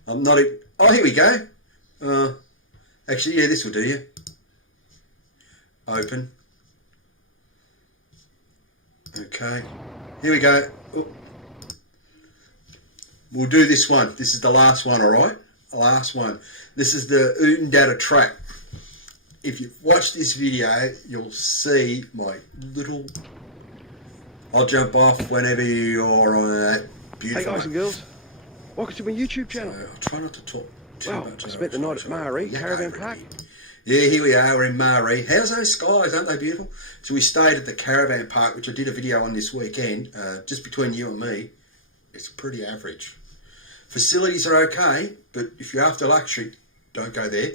I'm not. Oh, here we go. Actually, yeah, this will do you. Open. Okay. Here we go. Oh. We'll do this one. This is the last one, all right? The last one. This is the Untitled Chapter. If you've watched this video, you'll see my little... I'll jump off whenever you're on that beautiful... Hey guys and girls, welcome to my YouTube channel. So I'll try not to talk too much. I spent the night at Marie Caravan Park. Yeah, here we are, we're in Marie. How's those skies? Aren't they beautiful? So we stayed at the Caravan Park, which I did a video on this weekend, just between you and me. It's pretty average. Facilities are okay, but if you're after luxury, don't go there.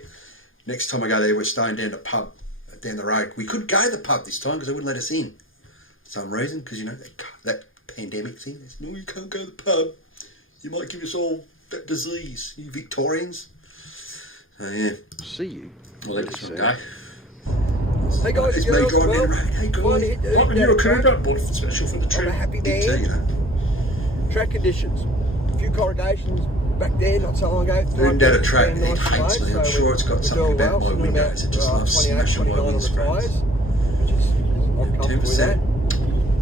Next time I go there, we're staying down the pub, down the road. We could go to the pub this time because they wouldn't let us in for some reason, because, you know, that pandemic thing. They said, no, you can't go to the pub. You might give us all that disease, you Victorians. So, yeah. See you. We'll let this one go. Hey guys, it's me girls, driving well, around. Hey finally hit guys, the I'm a Untitled new recruiter. Chapter. Bought a special for the trip. I'm a happy Did man. too, you know. Track conditions. A few corrugations back there, not so long ago. Ridden down a track, it Nice hates place, me. I'm so sure it's got we're something doing about my well. windows. It just loves 28, smashing my 29 on the windscreens. tyres, which is I'm comfortable with that.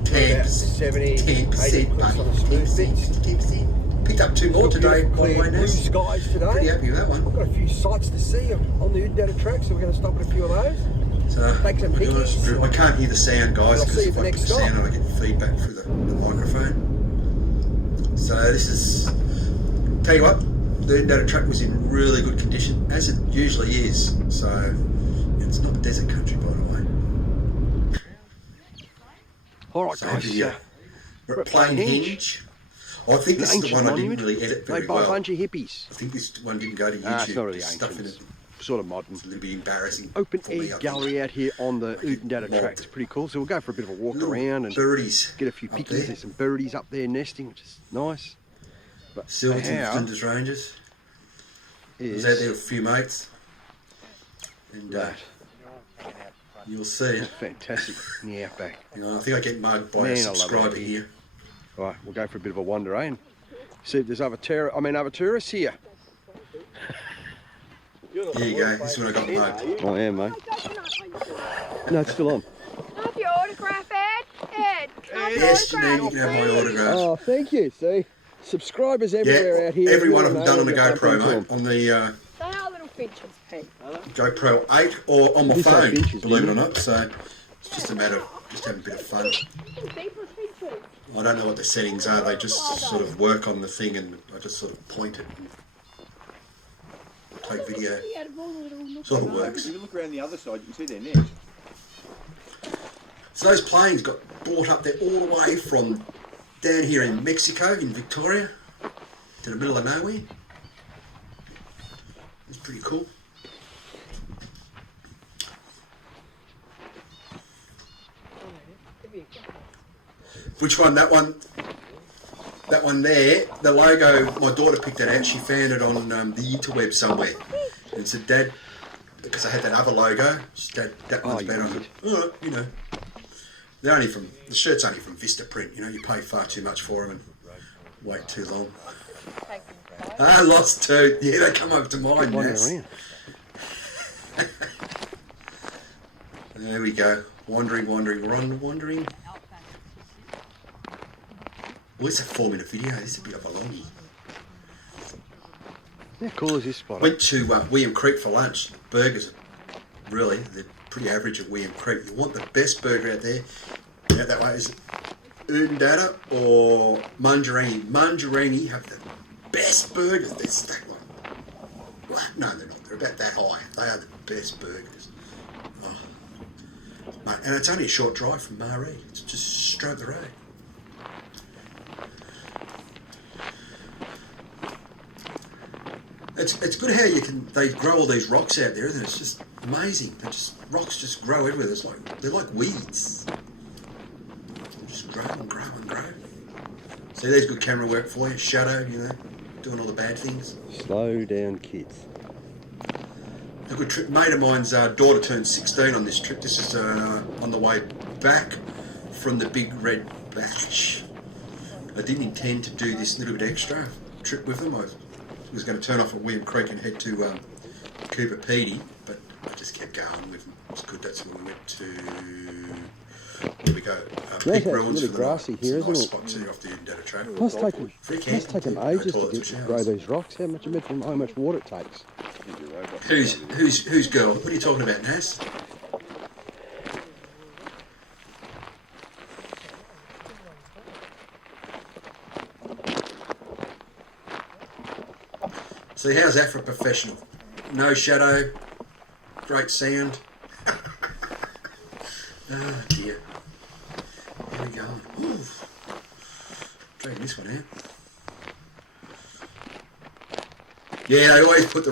10%. 70, 80 10%, clicks on the smooth bits. 10%. Picked up 2 more today, by the way, Blue Ness. skies today. Pretty happy with that one. We've got a few sights to see on the Untitled track, so we're going to stop at a few of those. So, Take some pictures. I can't hear the sound, guys, I'll see because you if at I the put next the sound stop. on, I get feedback through the microphone. So this is, tell you what, the Untitled track was in really good condition, as it usually is. So it's not desert country, by the way. All right, So guys. we're at Plain Hinge. I think this is the one I didn't really edit very made by a well. bunch of hippies. I think this one didn't go to YouTube. It's not really There's stuff in ancient. it. It's sort of modern. It's a little bit embarrassing. Open for me, I air think. gallery out here on the Untitled mobbed. track. It's pretty cool. So we'll go for a bit of a walk Little around and birdies get a few up pickies. there. There's some birdies up there nesting, which is nice. But Silverton, how Flinders Ranges. I is was out there with a few mates. And that you'll see it. fantastic in the outback. You know, I think I get mugged by Man, a I love it subscriber out here. here. All right, we'll go for a bit of a wander, eh? And see if there's other tourists here. Here you go. This is when I got mugged. I am, mate. No, it's still on. Can I have your autograph, Ed? Ed, can I have your Yes, Janine, you autograph, can have my please? autograph. Oh, thank you. See, subscribers everywhere Yeah, out here. every one of Everyone them done on the knows GoPro, what I'm mate. On the They are little finches, Pete. GoPro 8 or on my This phone, ain't finches, believe it or isn't it? not. So it's just a matter of just having a bit of fun. Zebra finches. I don't know what the settings are. They just sort of work on the thing, and I just sort of point it and take video. Sort of works. If you look around the other side, you can see their nest. So those planes got brought up there all the way from down here in Mexico, in Victoria, to the middle of nowhere. It's pretty cool. Which one? That one? That one there, the logo, my daughter picked it out. She found it on the interweb somewhere. And said, Dad, because I had that other logo, she said, that one's better. I said, all right, you know. They're only from, the shirt's only from Vista Print, you know, you pay far too much for them and wait too long. Ah, lost two. Yeah, they come over to mine, Wandering yes. around. There we go. Wandering. Well, it's a 4-minute video. This is a bit of a longie. How cool is this spot? Went to William Creek for lunch. Burgers, really, they're pretty average at William Creek. You want the best burger out there, out that way, is it Udendata or Mungerini? Mungerini have the best burgers. They're stacked like, well, no, they're not. They're about that high. They are the best burgers. Oh, mate, and it's only a short drive from Maree. It's just straight up the road. It's good how they grow all these rocks out there, isn't it? It's just amazing. Rocks just grow everywhere. They're like weeds. They just grow and grow and grow. See, there's good camera work for you. Shadow, you know, doing all the bad things. Slow down, kids. A good trip. Mate of mine's daughter turned 16 on this trip. This is on the way back from the Big Red Bash. I didn't intend to do this little bit extra trip with them. I was going to turn off at William Creek and head to Cooper Pedy, but I just kept going with them. It was good. That's where we went to. Here we go. Big Ruins really for the grassy night. here, It's a isn't nice it? spot too off the Untitled track. Must take them No ages toilets to or grow showers. these rocks. How much water it takes. Who's girl? What are you talking about, Nas? See, how's that for a professional? No shadow, great sound. Oh dear. Here we go. Ooh. Dragging this one out. Yeah, they always put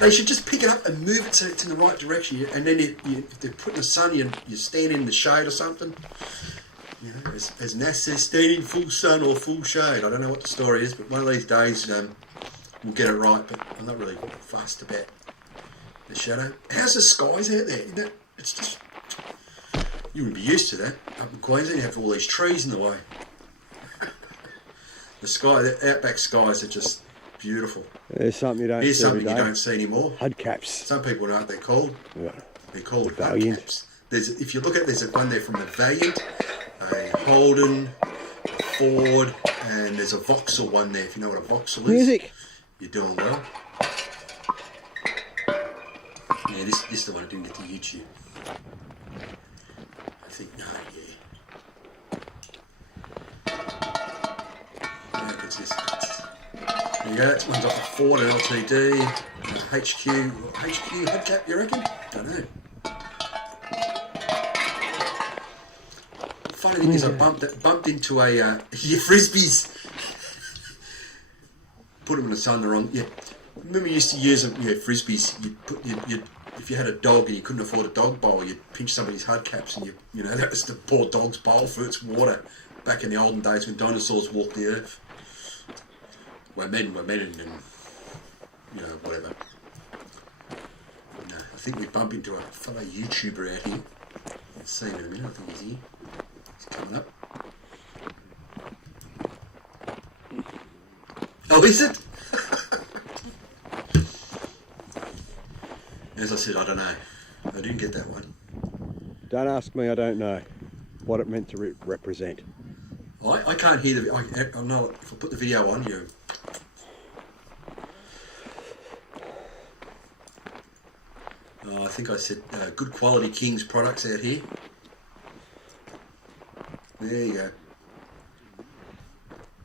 they should just pick it up and move it so it's in the right direction. And then if they're put in the sun, you stand in the shade or something. You know, as Nas says, stand in full sun or full shade. I don't know what the story is, but one of these days we'll get it right. But I'm not really fussed about the shadow. How's the skies out there? it's just, you wouldn't be used to that. Up in Queensland, you have all these trees in the way. The sky, the outback skies are just beautiful. There's something you don't Here's see every something you day. don't see anymore. Hudcaps. Some people know what they're called. Yeah. They're called Valiant. hubcaps. If you look at, there's one there from the Valiant, a Holden, a Ford, and there's a Vauxhall one there. If you know what a Vauxhall is, Music. you're doing well. Yeah, this is the one I didn't get to YouTube. I think, no, yeah. It's this. There you go, that one's off a Ford, an LTD, HQ hubcap, you reckon? Don't know. Funny thing is, I bumped into a frisbees. Put them in the sun the wrong. Yeah, remember you used to use frisbees. You if you had a dog and you couldn't afford a dog bowl, you'd pinch somebody's hubcaps, and you know that was the poor dog's bowl for its water. Back in the olden days when dinosaurs walked the earth. We're men, and you know whatever. No, I think we bump into a fellow YouTuber out here. Let's see him in a minute. I think he's here. Coming up. Oh, is it? As I said, I don't know. I didn't get that one. Don't ask me, I don't know what it meant to represent. I can't hear the... I know if I put the video on, you... Oh, I think I said good quality King's products out here. There you go.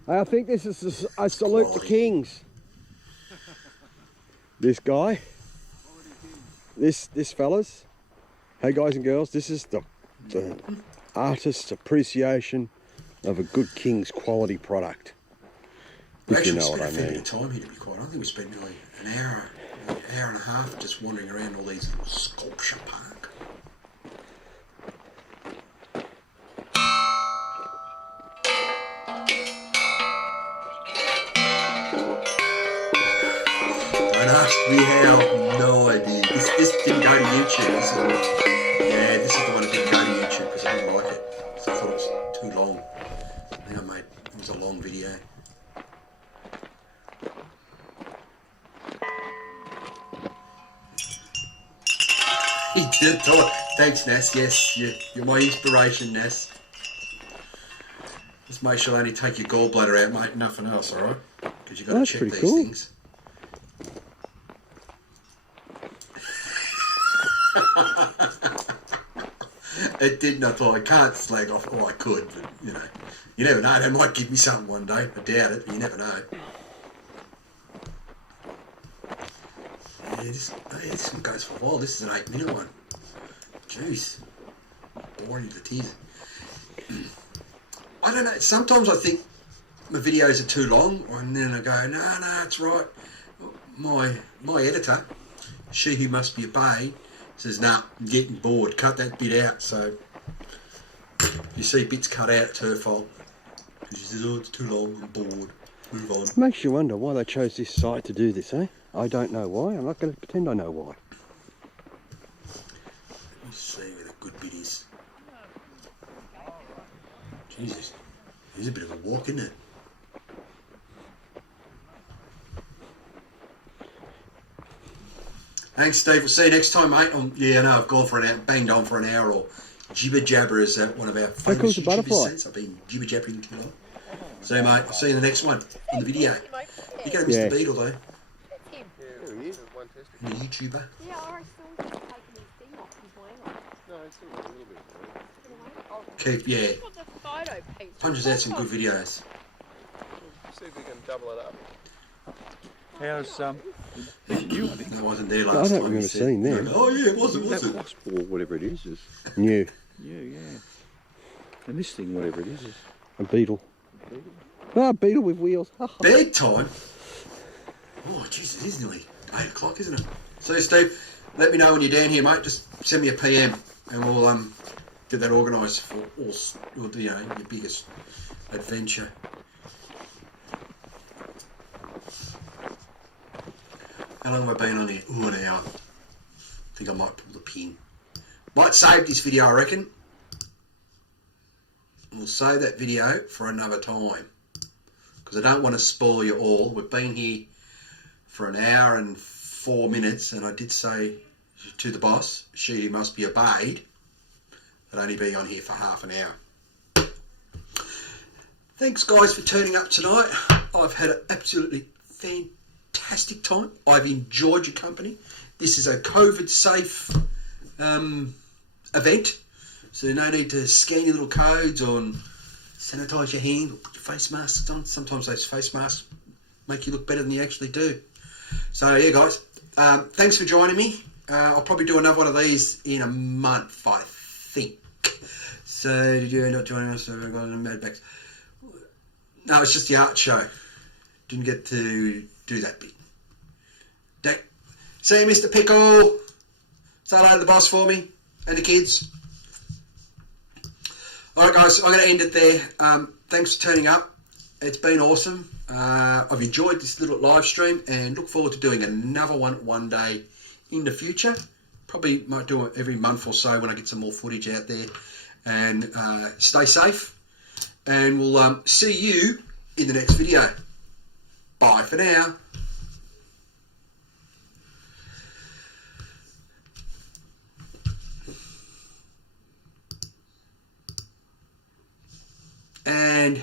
I think this is a salute to Kings. This guy, this fellas, hey guys and girls, this is the artist's appreciation of a good King's quality product. If you know what I mean. We spent a fair bit of time here, to be quite honest. I think we spent nearly an hour and a half just wandering around all these little sculpture parks. We have no idea. This didn't go to YouTube. This is the one that didn't go to YouTube because I didn't like it. So I thought it was too long. I think it was a long video. He did tell it. Thanks, Nas. Yes, you're my inspiration, Nas. Just make sure I only take your gallbladder out, mate. Nothing else, alright? Because you've got to check these things. It didn't. I thought I can't slag off. Oh, I could, but you know, you never know. They might give me something one day. I doubt it, but you never know. Yeah, this one goes for a while. This is an 8-minute one. Jeez, boring to tears. I don't know. Sometimes I think my videos are too long, and then I go, no, it's right. My editor, she who must be obeyed, says, nah, I'm getting bored, cut that bit out. So you see bits cut out, it's her fault. She says, oh, it's too long, I'm bored, move on. It makes you wonder why they chose this site to do this, eh? I don't know why, I'm not going to pretend I know why. Let me see where the good bit is. Jesus, there's a bit of a walk, isn't it? Thanks, Steve. We'll see you next time, mate. Yeah, I know I've gone for an hour, banged on for an hour, or jibber jabber is one of our famous butterfly. YouTubers. I've been jibber jabbering too long. So, mate, I'll see you in the next one on the video. You go to Mr. Beetle, though. That's him. The YouTuber. Yeah, I saw him taking his thing off. He's weighing on. No, it's still a little bit. Keep, yeah. Got the photo piece. Punches out some good videos. See if we can double it up. How's That wasn't there last I time. don't remember seeing them. Oh, yeah, it was. that wasp or whatever it is New. yeah. And this thing, whatever it is A beetle. Ah, beetle with wheels. Bedtime? Oh, jeez, it is nearly 8 o'clock, isn't it? So, Steve, let me know when you're down here, mate. Just send me a PM and we'll get that organised for all, you know, your biggest adventure. How long have I been on here? Ooh, an hour. I think I might pull the pin. Might save this video, I reckon. We'll save that video for another time, because I don't want to spoil you all. We've been here for an hour and 4 minutes, and I did say to the boss, she who must be obeyed, I'd only be on here for half an hour. Thanks guys for turning up tonight. I've had an absolutely fantastic time. I've enjoyed your company. This is a COVID safe event, so no need to scan your little codes or sanitise your hand or put your face masks on. Sometimes those face masks make you look better than you actually do. So yeah guys, thanks for joining me. I'll probably do another one of these in a month, I think. So did you end up joining us? I've got Mad Backs. No, it's just the art show. Didn't get to do that bit. See you, Mr. Pickle. Say hello to the boss for me and the kids. Alright guys, I'm going to end it there. Thanks for turning up. It's been awesome. I've enjoyed this little live stream and look forward to doing another one day in the future. Probably might do it every month or so when I get some more footage out there. And stay safe. And we'll see you in the next video. Bye for now. And